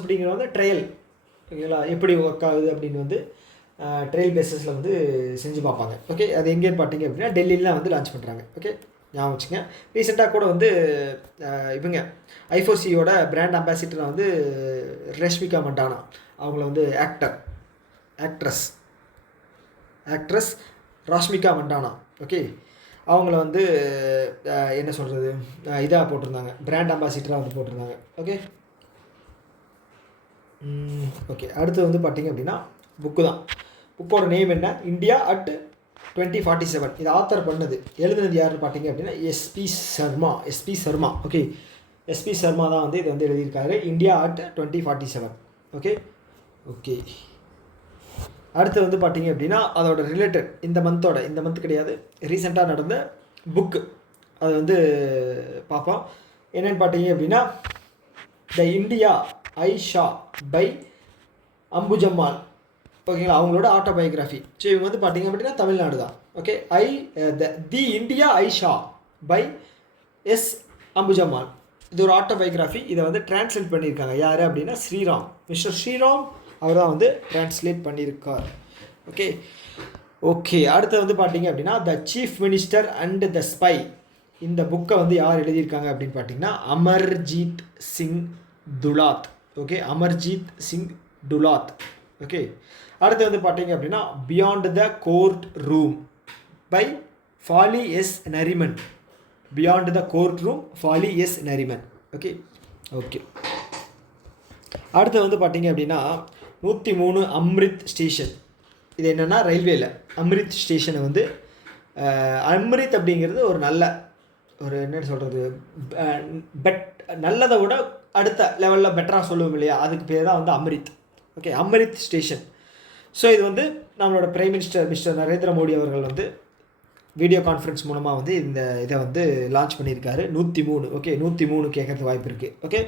அப்படிங்கிறது வந்து ட்ரையல். ஓகேங்களா, எப்படி ஒர்க் ஆகுது அப்படின்னு வந்து ட்ரையல் பேஸஸில் வந்து செஞ்சு பார்ப்பாங்க. ஓகே, அது எங்கேன்னு பார்த்தீங்க அப்படின்னா டெல்லியில் வந்து லான்ச் பண்ணுறாங்க. ஓகே, ஞாபகம் வச்சுங்க. ரீசெண்டாக கூட வந்து இவங்க I4Cயோட பிராண்ட் அம்பாசிடராக வந்து ரஷ்மிகா மண்டானா, அவங்கள வந்து ஆக்ட்ரஸ் ராஷ்மிகா மண்டானா, ஓகே, அவங்கள வந்து என்ன சொல்கிறது, இதாக போட்டிருந்தாங்க, பிராண்ட் அம்பாசிடராக வந்து போட்டிருந்தாங்க. ஓகே, அடுத்து வந்து பார்த்திங்க அப்படின்னா புக்கோட நேம் என்ன, இந்தியா அட் 2047. இது ஆத்தர் பண்ணது, எழுதுனது யாருன்னு பார்த்தீங்க அப்படின்னா SP Sharma. Okay, SP Sharma தான் வந்து இதை வந்து எழுதியிருக்காரு, இந்தியா அட் 2047. ஓகே, அடுத்து வந்து பார்த்தீங்க அப்படின்னா அதோட ரிலேட்டட் இந்த மந்த் கிடையாது, ரீசெண்டாக நடந்த புக்கு அது வந்து பார்ப்போம். என்னென்னு பார்த்தீங்க அப்படின்னா the India I saw by Ambujammal. ஓகேங்களா, அவங்களோட ஆட்டோபயோகிராஃபி. ஸோ இவங்க வந்து பார்த்தீங்க அப்படின்னா தமிழ்நாடு தான். Okay, the India I saw by S Ambujammal. இது ஒரு ஆட்டோபயோகிராஃபி. இதை வந்து டிரான்ஸ்லேட் பண்ணியிருக்காங்க யார் அப்படின்னா மிஸ்டர் ஸ்ரீராம் அவர் தான் வந்து டிரான்ஸ்லேட் பண்ணியிருக்கார். ஓகே, அடுத்து வந்து பார்த்தீங்க அப்படின்னா the chief minister and the spy. இந்த புக்கை வந்து யார் எழுதியிருக்காங்க அப்படின்னு பார்த்தீங்கன்னா அமர்ஜீத் சிங் துலாத். ஓகே, ஓகே, அடுத்து வந்து பார்த்தீங்க அப்படின்னா beyond the courtroom by Fali S Nariman. Okay okay. அடுத்து வந்து பார்த்தீங்க அப்படின்னா 103 அம்ரித் ஸ்டேஷன். இது என்னென்னா ரயில்வேயில் அம்ரித் ஸ்டேஷனை வந்து அம்ரித் அப்படிங்கிறது ஒரு நல்ல ஒரு என்ன சொல்கிறது நல்லதை விட அடுத்த லெவலில் பெட்டராக சொல்லுவோம் இல்லையா, அதுக்கு பேர் தான் வந்து Amrit. Okay, Amrit station. So இது வந்து நம்மளோட prime minister mister Narendra Modi அவர்கள் வந்து வீடியோ கான்ஃபரன்ஸ் மூலமாக வந்து இந்த இதை வந்து லான்ச் பண்ணியிருக்காரு. 103. ஓகே, 103 கேட்கறதுக்கு வாய்ப்பு இருக்குது. ஓகே,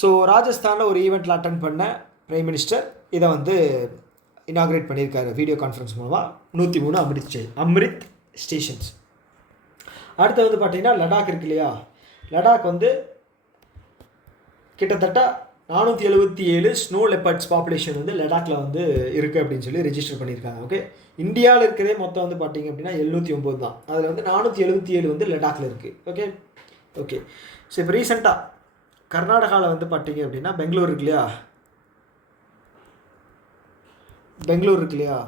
ஸோ ராஜஸ்தானில் ஒரு ஈவெண்ட்டில் அட்டன் பண்ண பிரைம் மினிஸ்டர் இதை வந்து இனாக்ரேட் பண்ணியிருக்காரு வீடியோ கான்ஃபரன்ஸ் மூலமாக. 103 அம்ரித் ஸ்டேஷன்ஸ். அடுத்து வந்து பார்த்திங்கன்னா லடாக் இருக்கு இல்லையா, லடாக் வந்து கிட்டத்தட்ட 477 ஸ்னோ லெப்பர்ட்ஸ் பாப்புலேஷன் வந்து லடாக்கில் வந்து இருக்குது அப்படின்னு சொல்லி ரெஜிஸ்டர் பண்ணியிருக்காங்க. ஓகே, இந்தியாவில் இருக்கிறதே மொத்தம் வந்து பார்த்திங்க அப்படின்னா 709 தான். அதில் வந்து 477 வந்து லடாக்கில் இருக்குது. Okay okay. ஸோ இப்போ ரீசெண்டாக கர்நாடகாவில் வந்து பார்த்திங்க அப்படின்னா பெங்களூர் இருக்கு இல்லையா,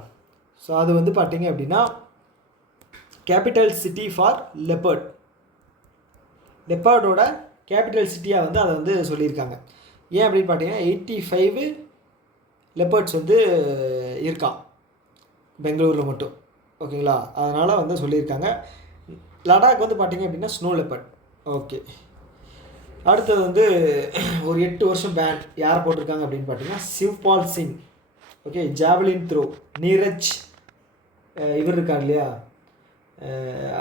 ஸோ அது வந்து பார்த்திங்க அப்படின்னா கேபிட்டல் சிட்டி ஃபார் லெப்பர்டோட கேபிட்டல் சிட்டியாக வந்து அதை வந்து சொல்லியிருக்காங்க. ஏன் அப்படின்னு பார்த்தீங்கன்னா 85 லெப்பர்ட்ஸ் வந்து இருக்கான் பெங்களூரில் மட்டும். ஓகேங்களா, அதனால் வந்து சொல்லியிருக்காங்க. லடாக் வந்து பார்த்திங்க அப்படின்னா ஸ்னோ லெப்பர்ட். ஓகே, அடுத்தது வந்து ஒரு 8 வருஷம் பேன் யார் போட்டிருக்காங்க அப்படின்னு பார்த்தீங்கன்னா Shivpal Singh. Okay, javelin throw Neeraj இவர் இருக்கார் இல்லையா,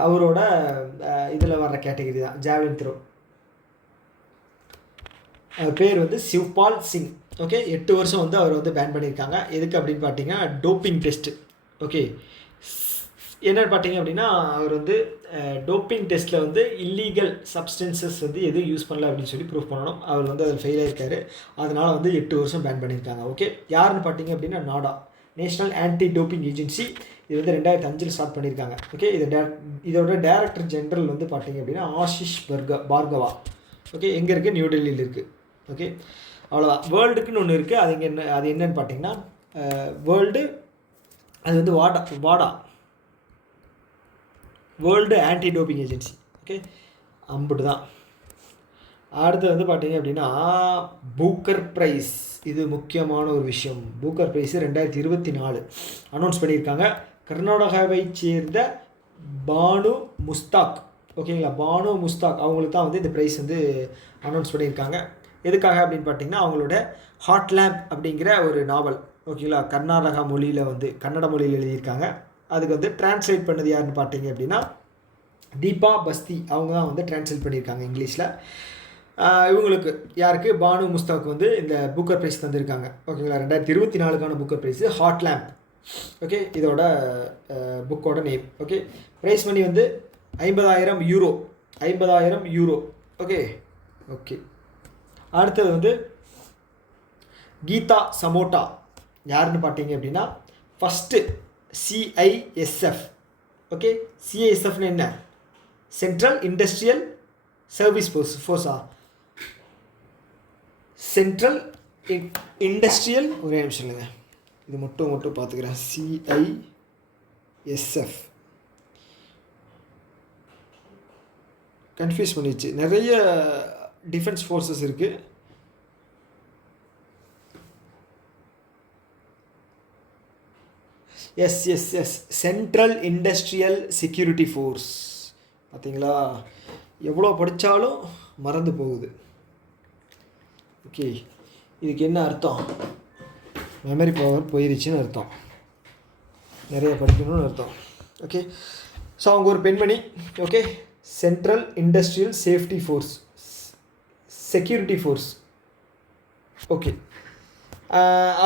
அவரோட இதில் வர்ற கேட்டகரி தான் ஜாவலின் த்ரோ. பேர் வந்து சிவ்பால் சிங். ஓகே, 8 வருஷம் வந்து அவர் வந்து பேன் பண்ணியிருக்காங்க. எதுக்கு அப்படின்னு பார்த்தீங்கன்னா டோப்பிங் டெஸ்ட்டு. ஓகே, என்னென்னு பார்த்தீங்க அப்படின்னா அவர் வந்து டோப்பிங் டெஸ்ட்டில் வந்து இல்லீகல் சப்ஸ்டன்சஸ் வந்து எதுவும் யூஸ் பண்ணல அப்படின்னு சொல்லி ப்ரூவ் பண்ணணும். அவர் வந்து அதில் ஃபெயில் ஆகிருக்காரு. அதனால் வந்து 8 வருஷம் பேன் பண்ணியிருக்காங்க. ஓகே, யாருன்னு பார்த்தீங்க அப்படின்னா நாடா, நேஷ்னல் ஆன்டி டோப்பிங் ஏஜென்சி. இது வந்து 2005 ஸ்டார்ட் பண்ணியிருக்காங்க. ஓகே, இதோட டைரக்டர் ஜென்ரல் வந்து பார்த்தீங்க அப்படின்னா ஆஷிஷ் பார்கவா. ஓகே, எங்கே இருக்குது, நியூ டெல்லியில் இருக்குது. ஓகே, அவ்வளோதான். வேர்ல்டுக்குன்னு ஒன்று இருக்குது. அது என்னன்னு பார்த்தீங்கன்னா வேர்ல்டு, அது வந்து வாடா world anti doping agency. Okay, அம்புட்டு தான். அடுத்து வந்து பார்த்தீங்க அப்படின்னா பூக்கர் ப்ரைஸ். இது முக்கியமான ஒரு விஷயம். பூக்கர் ப்ரைஸ் 2024 அனௌன்ஸ் பண்ணியிருக்காங்க. கர்நாடகாவை சேர்ந்த பானு முஸ்தாக். ஓகேங்களா, பானு முஸ்தாக் அவங்களுக்கு தான் வந்து இந்த ப்ரைஸ் வந்து அனௌன்ஸ் பண்ணியிருக்காங்க. எதுக்காக அப்படின்னு பார்த்தீங்கன்னா அவங்களோட ஹாட் லேம்ப் அப்படிங்கிற ஒரு நாவல். ஓகேங்களா, கர்நாடகா மொழியில் வந்து கன்னட மொழியில் எழுதியிருக்காங்க. அதுக்கு வந்து டிரான்ஸ்லேட் பண்ணது யாருன்னு பார்த்தீங்க அப்படின்னா தீபா பஸ்தி. அவங்க தான் வந்து டிரான்ஸ்லேட் பண்ணியிருக்காங்க இங்கிலீஷில். இவங்களுக்கு யாருக்கு, பானு முஸ்தாக் வந்து இந்த புக்கர் ப்ரைஸ் தந்திருக்காங்க. ஓகேங்களா, 2024 Booker prize heart lamp. Okay, இதோட புக்கோட நேம். ஓகே, ப்ரைஸ் மணி வந்து 50,000 யூரோ. 50,000 யூரோ. Okay okay. அடுத்தது வந்து கீதா சமோட்டா. யாருன்னு பார்த்தீங்க அப்படின்னா ஃபஸ்ட்டு CISF. ஓகே, CISFன்னு என்ன, சென்ட்ரல் இண்டஸ்ட்ரியல் சர்வீஸ் ஃபோர்ஸா, சென்ட்ரல் இண்டஸ்ட்ரியல், ஒரே நிமிஷம் இல்லைங்க, இது மட்டும் பார்த்துக்கிறேன். CISF கன்ஃபியூஸ் பண்ணிடுச்சு. நிறைய டிஃபென்ஸ் ஃபோர்ஸஸ் இருக்குது. Yes central industrial security force. பார்த்தீங்களா, எவ்வளோ படித்தாலும் மறந்து போகுது. ஓகே, இதுக்கு என்ன அர்த்தம், மெமரி பவர் போயிருச்சுன்னு அர்த்தம், நிறைய படிக்கணும்னு அர்த்தம். ஓகே, ஸோ அவங்க ஒரு பெண்மணி. Okay, central industrial safety force, security force. Okay,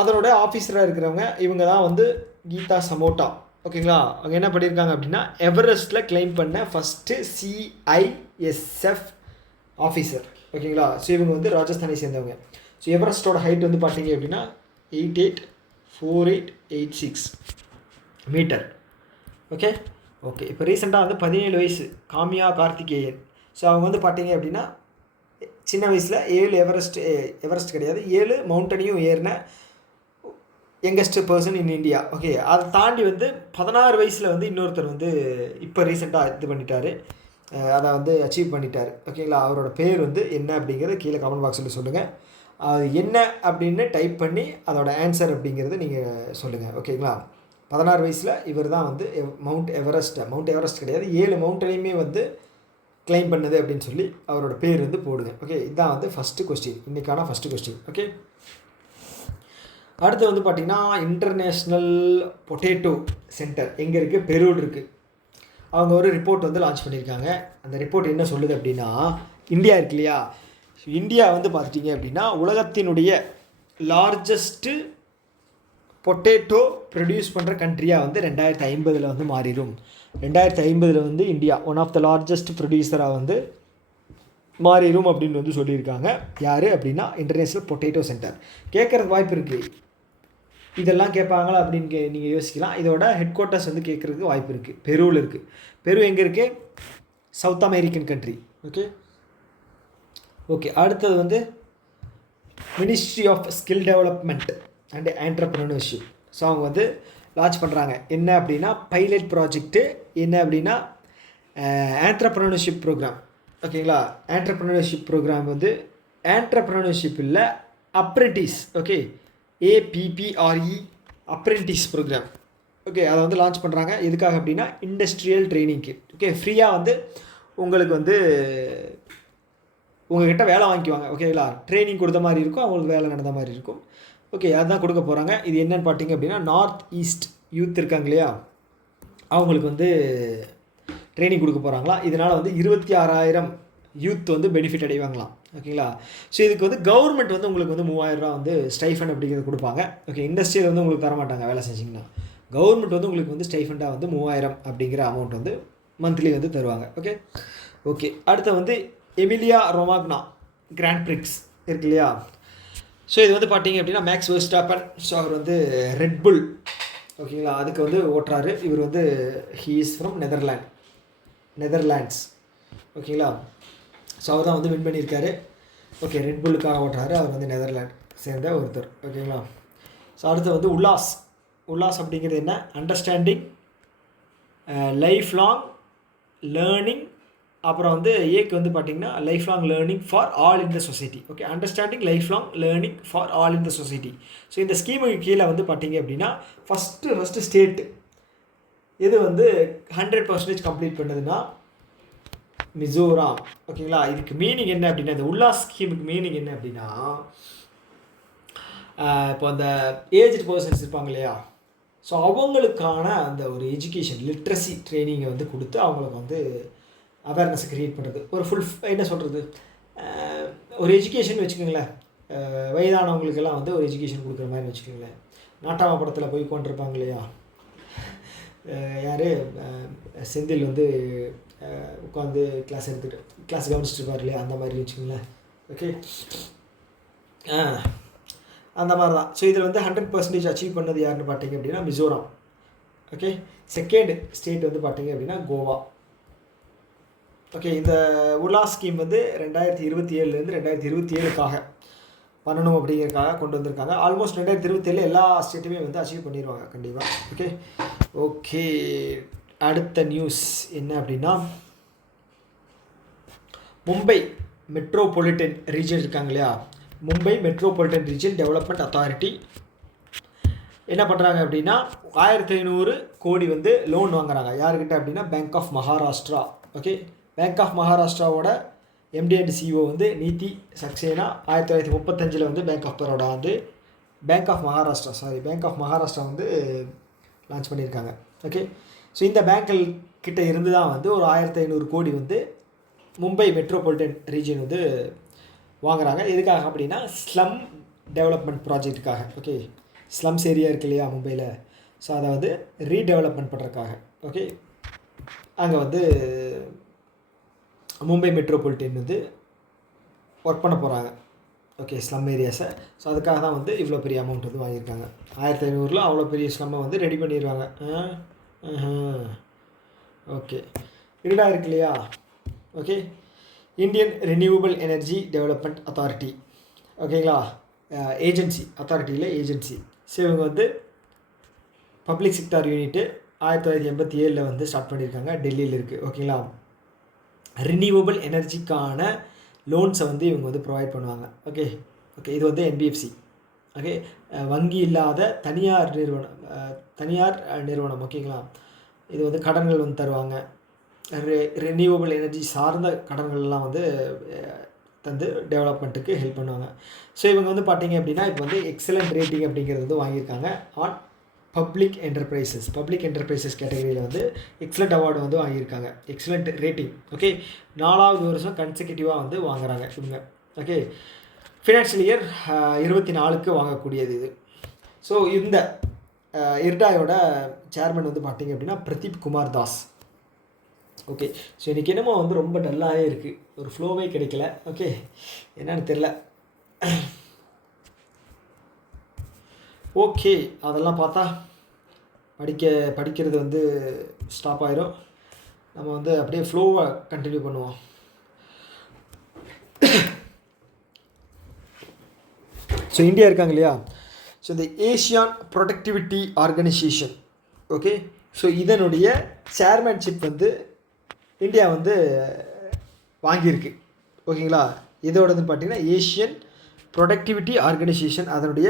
அதனோட ஆஃபீஸராக இருக்கிறவங்க இவங்க தான் வந்து கீதா சமோட்டா. ஓகேங்களா, அவங்க என்ன பண்ணியிருக்காங்க அப்படின்னா எவரெஸ்ட்டில் கிளைம் பண்ண ஃபஸ்ட்டு CISF ஆஃபீஸர். ஓகேங்களா, ஸோ இவங்க வந்து ராஜஸ்தானை சேர்ந்தவங்க. ஸோ எவரெஸ்ட்டோட ஹைட் வந்து பார்த்தீங்க அப்படின்னா 884886 மீட்டர். Okay okay. இப்போ ரீசெண்டாக வந்து 17 வயசு காமியா கார்த்திகேயன். ஸோ அவங்க வந்து பார்த்தீங்க அப்படின்னா சின்ன வயசில் 7 எவரெஸ்ட் கிடையாது 7 மவுண்டனையும் ஏறின youngest person in India. Okay, அதை தாண்டி வந்து 16 வயசில் வந்து இன்னொருத்தர் வந்து இப்போ ரீசெண்டாக இது பண்ணிட்டார். அதை வந்து அச்சீவ் பண்ணிட்டார். ஓகேங்களா? அவரோட பேர் வந்து என்ன அப்படிங்கிறத கீழே கமெண்ட் பாக்ஸில் சொல்லுங்கள். அது என்ன அப்படின்னு டைப் பண்ணி அதோட ஆன்சர் அப்படிங்கிறத நீங்கள் சொல்லுங்கள். ஓகேங்களா? 16 வயசில் இவர் தான் வந்து மவுண்ட் எவரெஸ்ட் கிடையாது, 7 மவுண்டனையுமே வந்து கிளைம் பண்ணுது அப்படின்னு சொல்லி அவரோட பேர் வந்து போடுங்க. ஓகே, இதுதான் வந்து ஃபஸ்ட்டு கொஸ்டின், இன்றைக்கான ஃபஸ்ட்டு கொஸ்டின். ஓகே, அடுத்து வந்து பார்த்திங்கன்னா இன்டர்நேஷ்னல் பொட்டேட்டோ சென்டர் எங்கே இருக்குது? பெரூல் இருக்குது. அவங்க ஒரு ரிப்போர்ட் வந்து லான்ச் பண்ணியிருக்காங்க. அந்த ரிப்போர்ட் என்ன சொல்லுது அப்படின்னா, இந்தியா இருக்கு இல்லையா, இந்தியா வந்து பார்த்துட்டிங்க அப்படின்னா உலகத்தினுடைய லார்ஜஸ்ட்டு பொட்டேட்டோ ப்ரொடியூஸ் பண்ணுற கண்ட்ரியாக வந்து 2050 வந்து மாறிடும். 2050 வந்து India one of the largest ப்ரொடியூசராக வந்து மாறிடும் அப்படின்னு வந்து சொல்லியிருக்காங்க. யார் அப்படின்னா இன்டர்நேஷ்னல் பொட்டேட்டோ சென்டர். கேட்குறதுக்கு வாய்ப்பு இருக்குது, இதெல்லாம் கேட்பாங்களா அப்படின்னு நீங்கள் யோசிக்கலாம். இதோட ஹெட் குவார்ட்டர்ஸ் வந்து கேட்குறதுக்கு வாய்ப்பு இருக்குது. பெருவில் இருக்குது. பெரு எங்கே இருக்குது? South American country. ஓகே, அடுத்தது வந்து ministry of skill development and entrepreneurship. So அவங்க வந்து லான்ச் பண்ணுறாங்க. என்ன அப்படின்னா பைலட் ப்ராஜெக்ட்டு, என்ன அப்படின்னா ஆண்டர்ப்ரனர்ஷிப் ப்ரோக்ராம். ஓகேங்களா? ஆண்டர்ப்ரனர்ஷிப் ப்ரோக்ராம் வந்து ஆண்டர்ப்ரனர்ஷிப் இல்லை, apprentice. Okay, APPRE apprentice program. Okay, அதை வந்து லான்ச் பண்ணுறாங்க. எதுக்காக அப்படின்னா இண்டஸ்ட்ரியல் ட்ரைனிங்க்கு. ஓகே, ஃப்ரீயாக வந்து உங்களுக்கு வந்து உங்கள்கிட்ட வேலை வாங்கிக்குவாங்க. ஓகேங்களா? ட்ரைனிங் கொடுத்த மாதிரி இருக்கும், அவங்களுக்கு வேலை நடந்த மாதிரி இருக்கும். ஓகே, அதுதான் கொடுக்க போகிறாங்க. இது என்னென்னு பார்த்தீங்க அப்படின்னா நார்த் ஈஸ்ட் யூத் இருக்காங்க இல்லையா, அவங்களுக்கு வந்து ட்ரைனிங் கொடுக்க போகிறாங்களா. இதனால் வந்து 26,000 யூத் வந்து பெனிஃபிட் அடைவாங்களாம். ஓகேங்களா? ஸோ இதுக்கு வந்து கவர்மெண்ட் வந்து உங்களுக்கு வந்து 3,000 ரூபா வந்து ஸ்டைஃபண்ட் அப்படிங்கிறது கொடுப்பாங்க. ஓகே, இண்டஸ்ட்ரியில் வந்து உங்களுக்கு தரமாட்டாங்க வேலை செஞ்சிங்கன்னா. கவர்மெண்ட் வந்து உங்களுக்கு வந்து ஸ்டைஃபண்டாக வந்து 3,000 அப்படிங்கிற அமௌண்ட் வந்து மந்த்லி வந்து தருவாங்க. ஓகே, அடுத்து வந்து எமிலியா ரொமாக்னா கிராண்ட் பிரிக்ஸ் இருக்கு இல்லையா. ஸோ இது வந்து பார்த்தீங்க அப்படின்னா மேக்ஸ் வெர்ஸ்டாப்பன். ஸோ அவர் வந்து ரெட்புல், ஓகேங்களா, அதுக்கு வந்து ஓட்டுறாரு. இவர் வந்து ஹீ இஸ் ஃப்ரம் நெதர்லாண்ட்ஸ். ஓகேங்களா? ஸோ அவர் தான் வந்து வின் பண்ணியிருக்காரு. ஓகே, ரெட்புல்லுக்காக ஓட்டுறாரு. அவர் வந்து நெதர்லாண்ட் சேர்ந்த ஒருத்தர். ஓகேங்களா? ஸோ அடுத்து வந்து உல்லாஸ் அப்படிங்கிறது என்ன? Understanding life long learning. அப்புறம் வந்து ஏக்கு வந்து பார்த்திங்கன்னா life long learning for all in the society. Okay, understanding life long learning for all in the society. So இந்த ஸ்கீமுக்கு கீழே வந்து பார்த்திங்க அப்படின்னா ஃபஸ்ட்டு ஸ்டேட்டு இது வந்து 100% கம்ப்ளீட் பண்ணுதுன்னா மிசோராம். ஓகேங்களா? இதுக்கு மீனிங் என்ன அப்படின்னா, இந்த உல்லாஸ் ஸ்கீமுக்கு மீனிங் என்ன அப்படின்னா, இப்போ அந்த ஏஜ்டு பர்சன்ஸ் இருப்பாங்க இல்லையா, ஸோ அவங்களுக்கான அந்த ஒரு எஜுகேஷன் லிட்ரஸி ட்ரைனிங்கை வந்து கொடுத்து அவங்களுக்கு வந்து அவேர்னஸ் க்ரியேட் பண்ணுறது. ஒரு ஃபுல் என்ன சொல்கிறது, ஒரு எஜுகேஷன் வச்சுக்கோங்களேன். வயதானவங்களுக்கெல்லாம் வந்து ஒரு எஜுகேஷன் கொடுக்குற மாதிரி வச்சுக்கோங்களேன். நாட்டாம படத்தில் போய் கொண்டிருப்பாங்க இல்லையா, யார் செந்தில் வந்து உட்காந்து கிளாஸ் கவனிச்சுட்டு இருப்பார் இல்லையா, அந்த மாதிரி வச்சுக்கோங்களேன். ஓகே, அந்த மாதிரி தான். ஸோ இதில் வந்து 100% அச்சீவ் பண்ணது யாருன்னு பார்த்தீங்க அப்படின்னா மிசோராம். ஓகே, செகண்ட் ஸ்டேட் வந்து பார்த்தீங்க அப்படின்னா கோவா. ஓகே, இந்த உல்லாஸ் ஸ்கீம் வந்து 2027 2027க்காக பண்ணணும் அப்படிங்கிறதுக்காக கொண்டு வந்திருக்காங்க. ஆல்மோஸ்ட் 2027 எல்லா ஸ்டேட்டுமே வந்து அச்சீவ் பண்ணிடுவாங்க கண்டிப்பாக. ஓகே, அடுத்த நியூஸ் என்ன அப்படின்னா, மும்பை மெட்ரோபாலிட்டன் ரீஜன் இருக்காங்க இல்லையா, Mumbai metropolitan region development authority என்ன பண்ணுறாங்க அப்படின்னா 1,500 கோடி வந்து லோன் வாங்குறாங்க. யாருக்கிட்ட அப்படின்னா bank of Maharashtra. Okay, bank of மகாராஷ்டிராவோட MD and CEO வந்து நீதி சக்சேனா 1935 வந்து பேங்க் ஆஃப் பரோடா வந்து பேங்க் ஆஃப் மகாராஷ்டிரா வந்து லான்ச் பண்ணியிருக்காங்க. ஓகே, ஸோ இந்த பேங்க்கில் கிட்ட இருந்து தான் வந்து ஒரு 1,500 கோடி வந்து மும்பை மெட்ரோபாலிட்டன் ரீஜன் வந்து வாங்குறாங்க. எதுக்காக அப்படின்னா ஸ்லம் டெவலப்மெண்ட் ப்ராஜெக்ட்டுக்காக. ஓகே, ஸ்லம்ஸ் ஏரியா இருக்கு இல்லையா மும்பையில், ஸோ அதை வந்து ரீடெவலப்மெண்ட் பண்ணுறதுக்காக. ஓகே, அங்கே வந்து மும்பை மெட்ரோபாலிட்டன் வந்து ஒர்க் பண்ண போகிறாங்க. Okay, slum ஏரியாஸை. ஸோ அதுக்காக தான் வந்து இவ்வளோ பெரிய அமௌண்ட் வந்து வாங்கியிருக்காங்க. 1,500 அவ்வளோ பெரிய ஸ்லம்மை வந்து ரெடி பண்ணிடுவாங்க. ஓகே, இருடா இருக்கு இல்லையா. Okay, Indian renewable energy development authority. ஓகேங்களா, ஏஜென்சி, அத்தாரிட்டியில் ஏஜென்சி. ஸோ இவங்க வந்து பப்ளிக் செக்டார் யூனிட்டு 1987 வந்து ஸ்டார்ட் பண்ணியிருக்காங்க. டெல்லியில் இருக்குது. ஓகேங்களா, ரினியூவபிள் எனர்ஜிக்கான லோன்ஸை வந்து இவங்க வந்து ப்ரொவைட் பண்ணுவாங்க. ஓகே ஓகே இது வந்து என்பிஎஃப்சி. ஓகே வங்கி இல்லாத தனியார் நிறுவனம். ஓகேங்களா, இது வந்து கடன்கள் வந்து தருவாங்க. ரினியூவபிள் எனர்ஜி சார்ந்த கடன்கள்லாம் வந்து தந்து டெவலப்மெண்ட்டுக்கு ஹெல்ப் பண்ணுவாங்க. ஸோ இவங்க வந்து பார்த்தீங்க அப்படின்னா இப்போ வந்து எக்ஸலண்ட் ரேட்டிங் அப்படிங்கிறது வந்து வாங்கியிருக்காங்க ஆன் பப்ளிக் என்டர்பிரைசஸ் கேட்டகரியில் வந்து எக்ஸலண்ட் அவார்டு வந்து வாங்கியிருக்காங்க. Excellent rating. ஓகே 4வது வருஷம் கன்செக்யூட்டிவாக வந்து வாங்குறாங்க இவங்க. ஓகே ஃபினான்ஷியல் இயர் 24க்கு வாங்கக்கூடியது இது. ஸோ இந்த இர்டாயோட சேர்மன் வந்து பார்த்தீங்க அப்படின்னா பிரதீப் குமார் தாஸ். ஓகே ஸோ இன்றைக்கி என்னமோ வந்து ரொம்ப டல்லாகவே இருக்குது, ஒரு ஃப்ளோவே கிடைக்கல. ஓகே என்னன்னு தெரில. ஓகே அதெல்லாம் பார்த்தா படிக்கிறது வந்து ஸ்டாப் ஆயிரும். நம்ம வந்து அப்படியே ஃப்ளோவை கண்டினியூ பண்ணுவோம். ஸோ இந்தியா இருக்காங்க இல்லையா, ஸோ இந்த ASEAN productivity organisation. Okay so இதனுடைய சேர்மன்ஷிப் வந்து இந்தியா வந்து வாங்கியிருக்கு. ஓகேங்களா, இதோடது பார்த்தீங்கன்னா ஏஷியன் ப்ரொடக்டிவிட்டி ஆர்கனைசேஷன் அதனுடைய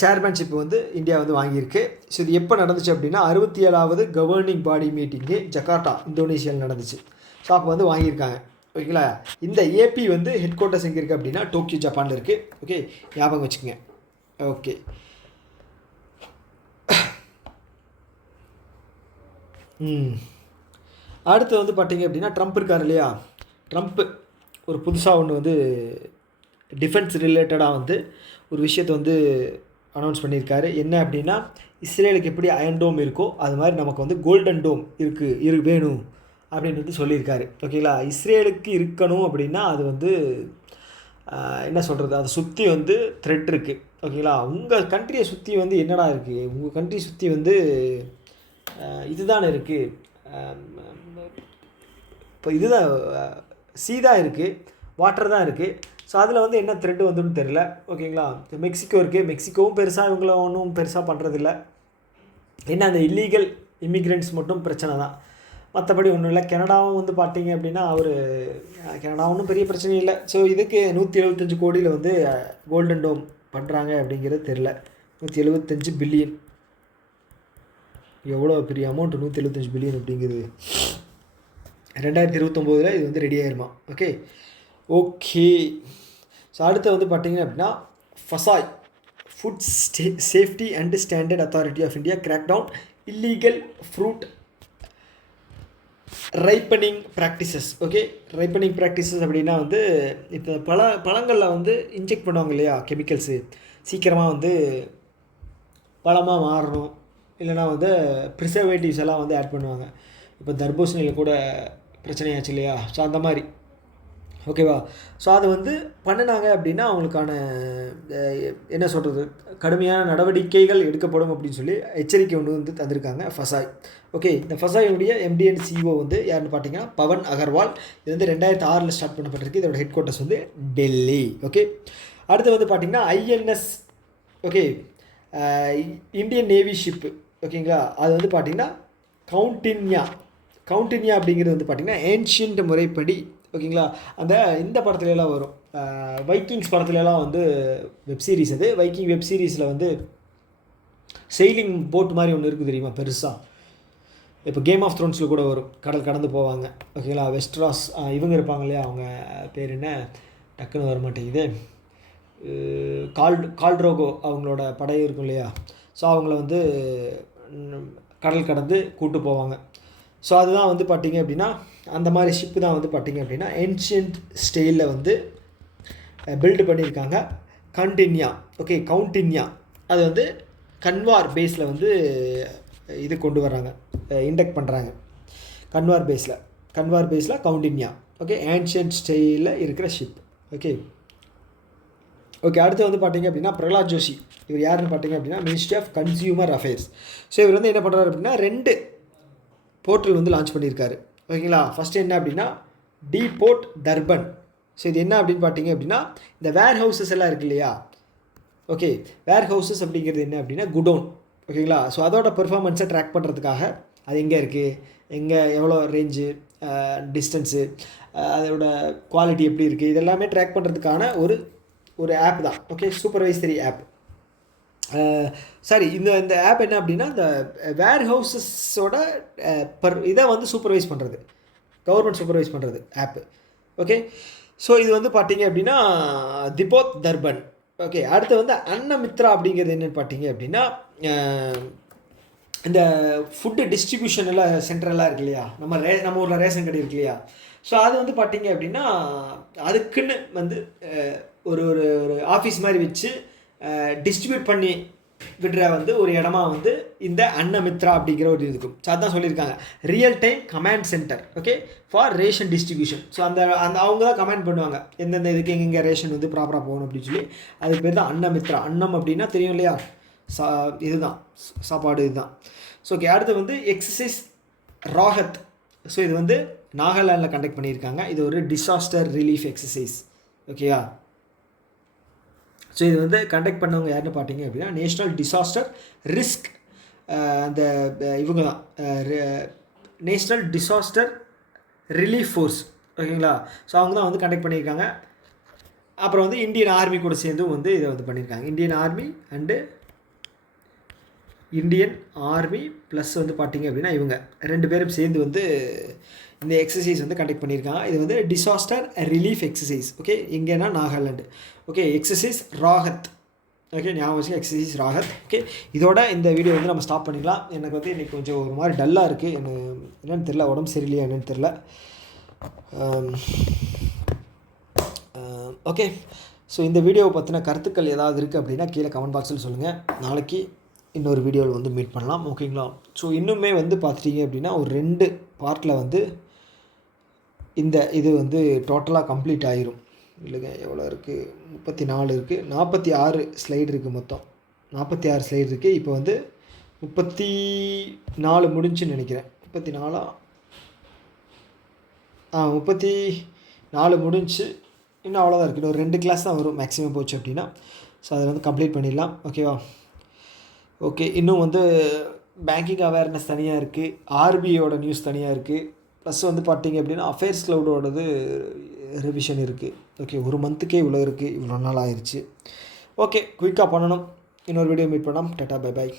சேர்மன்ஷிப் வந்து இந்தியா வந்து வாங்கியிருக்கு. ஸோ இது எப்போ நடந்துச்சு அப்படின்னா 67வது கவர்னிங் பாடி மீட்டிங்கு ஜகார்ட்டா இந்தோனேஷியாவில் நடந்துச்சு. ஸோ அப்போ வந்து வாங்கியிருக்காங்க. ஓகேங்களா, இந்த ஏபி வந்து ஹெட் குவார்ட்டர்ஸ் எங்கே இருக்குது அப்படின்னா டோக்கியோ ஜப்பானில் இருக்குது. ஓகே ஞாபகம் வச்சுக்கோங்க. ஓகே அடுத்து வந்து பார்த்தீங்க அப்படின்னா ட்ரம்ப் இருக்கார் இல்லையா, ட்ரம்ப்பு ஒரு புதுசாக ஒன்று வந்து டிஃபென்ஸ் ரிலேட்டடாக வந்து ஒரு விஷயத்தை வந்து அனௌன்ஸ் பண்ணியிருக்காரு. என்ன அப்படின்னா இஸ்ரேலுக்கு எப்படி அயன் டோம் இருக்கோ அது மாதிரி நமக்கு வந்து கோல்டன் டோம் வேணும் அப்படின்னு வந்து சொல்லியிருக்காரு. ஓகேங்களா, இஸ்ரேலுக்கு இருக்கணும் அப்படின்னா அது வந்து என்ன சொல்கிறது, அதை சுற்றி வந்து த்ரெட் இருக்குது. ஓகேங்களா, உங்கள் கண்ட்ரியை சுற்றி வந்து என்னடா இருக்குது, உங்கள் கண்ட்ரி சுற்றி வந்து இதுதானே இருக்குது, இப்போ இதுதான் தான் இருக்குது, வாட்டர் தான் இருக்குது. ஸோ அதில் வந்து என்ன த்ரெட் வந்துன்னு தெரில. ஓகேங்களா, மெக்சிகோ இருக்குது, மெக்சிகோவும் பெருசாக இவங்கள ஒன்றும் பெருசாக பண்ணுறதில்ல. என்ன அந்த இல்லீகல் இமிக்ரெண்ட்ஸ் மட்டும் பிரச்சனை தான், மற்றபடி ஒன்றும் இல்லை. கனடாவும் வந்து பார்த்தீங்க அப்படின்னா கனடா ஒன்றும் பெரிய பிரச்சனை இல்லை. ஸோ இதுக்கு 175 கோடியில் வந்து கோல்டன் டோம் பண்ணுறாங்க அப்படிங்கிறது தெரில. 175 பில்லியன் எவ்வளோ பெரிய அமௌண்ட், 175 பில்லியன் அப்படிங்கிறது. 2029 இது வந்து ரெடி ஆயிருமா. ஓகே ஓகே ஸோ அடுத்து வந்து பார்த்தீங்க அப்படின்னா FSSAI food safety and standard authority of India crack down illegal fruit ripening practices. Okay ripening practices அப்படின்னா வந்து இப்போ பழங்களில் வந்து இன்ஜெக்ட் பண்ணுவாங்க இல்லையா கெமிக்கல்ஸு, சீக்கிரமாக வந்து பழமாக மாறணும், இல்லைனா வந்து ப்ரிசர்வேட்டிவ்ஸ் எல்லாம் வந்து ஆட் பண்ணுவாங்க. இப்போ தர்பூசணியில் கூட பிரச்சனையாச்சு இல்லையா, ஸோ அந்த மாதிரி. ஓகேவா, ஸோ அது வந்து பண்ணினாங்க அப்படின்னா அவங்களுக்கான என்ன சொல்கிறது கடுமையான நடவடிக்கைகள் எடுக்கப்படும் அப்படின்னு சொல்லி எச்சரிக்கை ஒன்று வந்து தந்திருக்காங்க ஃபசாய். ஓகே இந்த ஃபசாயுடைய எம்டி அண்ட் சிஓ வந்து யாருன்னு பார்த்தீங்கன்னா பவன் அகர்வால். இது வந்து 2006 ஸ்டார்ட் பண்ணப்பட்டிருக்கு. இதோட ஹெட் குவார்ட்டர்ஸ் வந்து டெல்லி. ஓகே அடுத்து வந்து பார்த்திங்கன்னா INS. Okay Indian navy ship. ஓகேங்களா, அது வந்து பார்த்திங்கன்னா கவுண்டின்யா அப்படிங்கிறது வந்து பார்த்திங்கன்னா ஏன்ஷியன்ட் முறைப்படி. ஓகேங்களா, அந்த இந்த படத்துலலாம் வரும், வைக்கிங்ஸ் படத்துலலாம் வந்து வெப் சீரிஸ். அது வைக்கிங் வெப் சீரிஸில் வந்து செயிலிங் போட் மாதிரி ஒன்று இருக்குது தெரியுமா பெருசாக. இப்போ கேம் ஆஃப் த்ரோன்ஸில் கூட வரும், கடல் கடந்து போவாங்க. ஓகேங்களா, வெஸ்ட்ராஸ் இவங்க இருப்பாங்க இல்லையா, அவங்க பேர் என்ன டக்குன்னு வர மாட்டேங்குது, கால்ட்ரோகோ அவங்களோட படை இருக்கும் இல்லையா, ஸோ அவங்கள வந்து கடல் கடந்து கூட்டு போவாங்க. ஸோ அதுதான் வந்து பார்த்திங்க அப்படின்னா அந்த மாதிரி ஷிப்பு தான் வந்து பார்த்திங்க அப்படின்னா ஏன்ஷியன்ட் ஸ்டைலில் வந்து பில்டு பண்ணியிருக்காங்க. கவுண்டின்யா அது வந்து கன்வார் பேஸில் வந்து இது கொண்டு வர்றாங்க, இண்டக்ட் பண்ணுறாங்க. கன்வார் பேஸில் கவுண்டின்யா. ஓகே ஏன்ஷியன்ட் ஸ்டைலில் இருக்கிற ஷிப். ஓகே அடுத்து வந்து பார்த்திங்க அப்படின்னா பிரகலாத் ஜோஷி. இவர் யாருன்னு பார்த்திங்க அப்படின்னா ministry of consumer affairs. So இவர் வந்து என்ன பண்ணுறாரு அப்படின்னா 2 போர்ட்டல் வந்து லான்ச் பண்ணியிருக்காரு. ஓகேங்களா, ஃபஸ்ட்டு என்ன அப்படின்னா டிபோர்ட் தர்பன். ஸோ இது என்ன அப்படின்னு பார்த்தீங்க அப்படின்னா இந்த வேர் ஹவுசஸ் எல்லாம் இருக்குது இல்லையா. ஓகே வேர் ஹவுசஸ் அப்படிங்கிறது என்ன அப்படின்னா குடோன். ஓகேங்களா, ஸோ அதோட பெர்ஃபார்மன்ஸை ட்ராக் பண்ணுறதுக்காக அது எங்கே இருக்குது, எவ்வளோ ரேஞ்சு, டிஸ்டன்ஸு, அதோட குவாலிட்டி எப்படி இருக்குது, இதெல்லாமே ட்ராக் பண்ணுறதுக்கான ஒரு ஆப் தான். Okay, supervisory app. சாரி, இந்த ஆப் என்ன அப்படின்னா, இந்த வேர் ஹவுசஸோட இதை வந்து சூப்பர்வைஸ் பண்ணுறது, கவர்மெண்ட் சூப்பர்வைஸ் பண்ணுறது ஆப்பு. ஓகே, ஸோ இது வந்து பார்த்தீங்க அப்படின்னா திபோத் தர்பன். ஓகே, அடுத்து வந்து அன்னமித்ரா அப்படிங்கிறது என்னென்னு பார்த்தீங்க அப்படின்னா, இந்த ஃபுட்டு டிஸ்ட்ரிபியூஷன் எல்லாம் சென்டரெல்லாம் இருக்கு இல்லையா, நம்ம ஊரில் ரேஷன் கடை இருக்கு இல்லையா, ஸோ அது வந்து பார்த்தீங்க அப்படின்னா அதுக்குன்னு வந்து ஒரு ஒரு ஆஃபீஸ் மாதிரி வச்சு டிஸ்ட்ரிபியூட் பண்ணி விடுற வந்து ஒரு இடமா வந்து இந்த அன்னமித்ரா அப்படிங்கிற ஒரு இருக்கும். ஸோ அதான் சொல்லியிருக்காங்க, real time command centre. Okay, for ration distribution. So அந்த அவங்க தான் கமாண்ட் பண்ணுவாங்க எந்தெந்த இதுக்கு எங்கெங்கே ரேஷன் வந்து ப்ராப்பராக போகணும் அப்படின்னு சொல்லி. அதுக்கு பேர் தான் அன்னமித்ரா. அன்னம் அப்படின்னா தெரியும் இல்லையா, இதுதான் சாப்பாடு, இதுதான். ஸோ ஓகே, அடுத்து வந்து எக்ஸசைஸ் ராகத். ஸோ இது வந்து நாகாலாண்டில் கண்டக்ட் பண்ணியிருக்காங்க. இது ஒரு டிசாஸ்டர் ரிலீஃப் எக்ஸசைஸ். ஓகேயா, ஸோ இது வந்து கண்டக்ட் பண்ணவங்க யாருன்னு பார்த்தீங்க அப்படின்னா நேஷ்னல் டிசாஸ்டர் ரிஸ்க், அந்த இவங்க தான் நேஷ்னல் டிசாஸ்டர் ரிலீஃப் ஃபோர்ஸ். ஓகேங்களா, ஸோ அவங்க தான் வந்து கண்டக்ட் பண்ணியிருக்காங்க. அப்புறம் வந்து இந்தியன் ஆர்மி கூட சேர்ந்தும் வந்து இதை வந்து பண்ணியிருக்காங்க. இந்தியன் ஆர்மி ப்ளஸ் வந்து பார்த்தீங்க அப்படின்னா இவங்க 2 பேரும் சேர்ந்து வந்து இந்த எக்ஸசைஸ் வந்து கண்டக்ட் பண்ணியிருக்காங்க. இது வந்து டிசாஸ்டர் ரிலீஃப் எக்ஸசைஸ். ஓகே, எங்கேனா Nagaland. Okay, exercise Rahat. Okay, ஞாபகம் வச்சுக்க, எக்ஸசைஸ் ராகத். ஓகே, இதோட இந்த வீடியோ வந்து நம்ம ஸ்டாப் பண்ணிக்கலாம். எனக்கு வந்து இன்றைக்கி கொஞ்சம் ஒரு மாதிரி டல்லாக இருக்குது. எனக்கு என்னென்னு தெரில, உடம்பு சரியில்லையா என்னென்னு தெரில. ஓகே, ஸோ இந்த வீடியோவை பற்றின கருத்துக்கள் ஏதாவது இருக்குது அப்படின்னா கீழே கமெண்ட் பாக்ஸில் சொல்லுங்கள். நாளைக்கு இன்னொரு வீடியோவில் வந்து மீட் பண்ணலாம். ஓகேங்களா, ஸோ இன்னுமே வந்து பார்த்துட்டிங்க அப்படின்னா ஒரு 2 பார்ட்டில் வந்து இந்த இது வந்து டோட்டலாக கம்ப்ளீட் ஆகிரும். இல்லைங்க, எவ்வளோ இருக்குது, 34 இருக்குது, 46 ஸ்லைடு இருக்குது. மொத்தம் 46 ஸ்லைடு இருக்குது. இப்போ வந்து 34 முடிஞ்சுன்னு நினைக்கிறேன். 34 முடிஞ்சு. இன்னும் அவ்வளோதான் இருக்குது. ஒரு 2 கிளாஸ் தான் வரும் மேக்ஸிமம் போச்சு அப்படின்னா. ஸோ அதை வந்து கம்ப்ளீட் பண்ணிடலாம். ஓகேவா, ஓகே, இன்னும் வந்து பேங்கிங் அவேர்னஸ் தனியாக இருக்குது, ஆர்பிஐயோட நியூஸ் தனியாக இருக்குது, ப்ளஸ் வந்து பார்த்தீங்க அப்படின்னா அஃபேர்ஸ் க்ளவுடோடது ரிவிஷன் இருக்குது. ஓகே, ஒரு மந்த்துக்கே இவ்வளோ இருக்குது, இவ்வளோ நாள் ஆயிடுச்சு. ஓகே, குயிக்காக பண்ணணும். இன்னொரு வீடியோ மீட் பண்ணலாம். Tata, bye bye.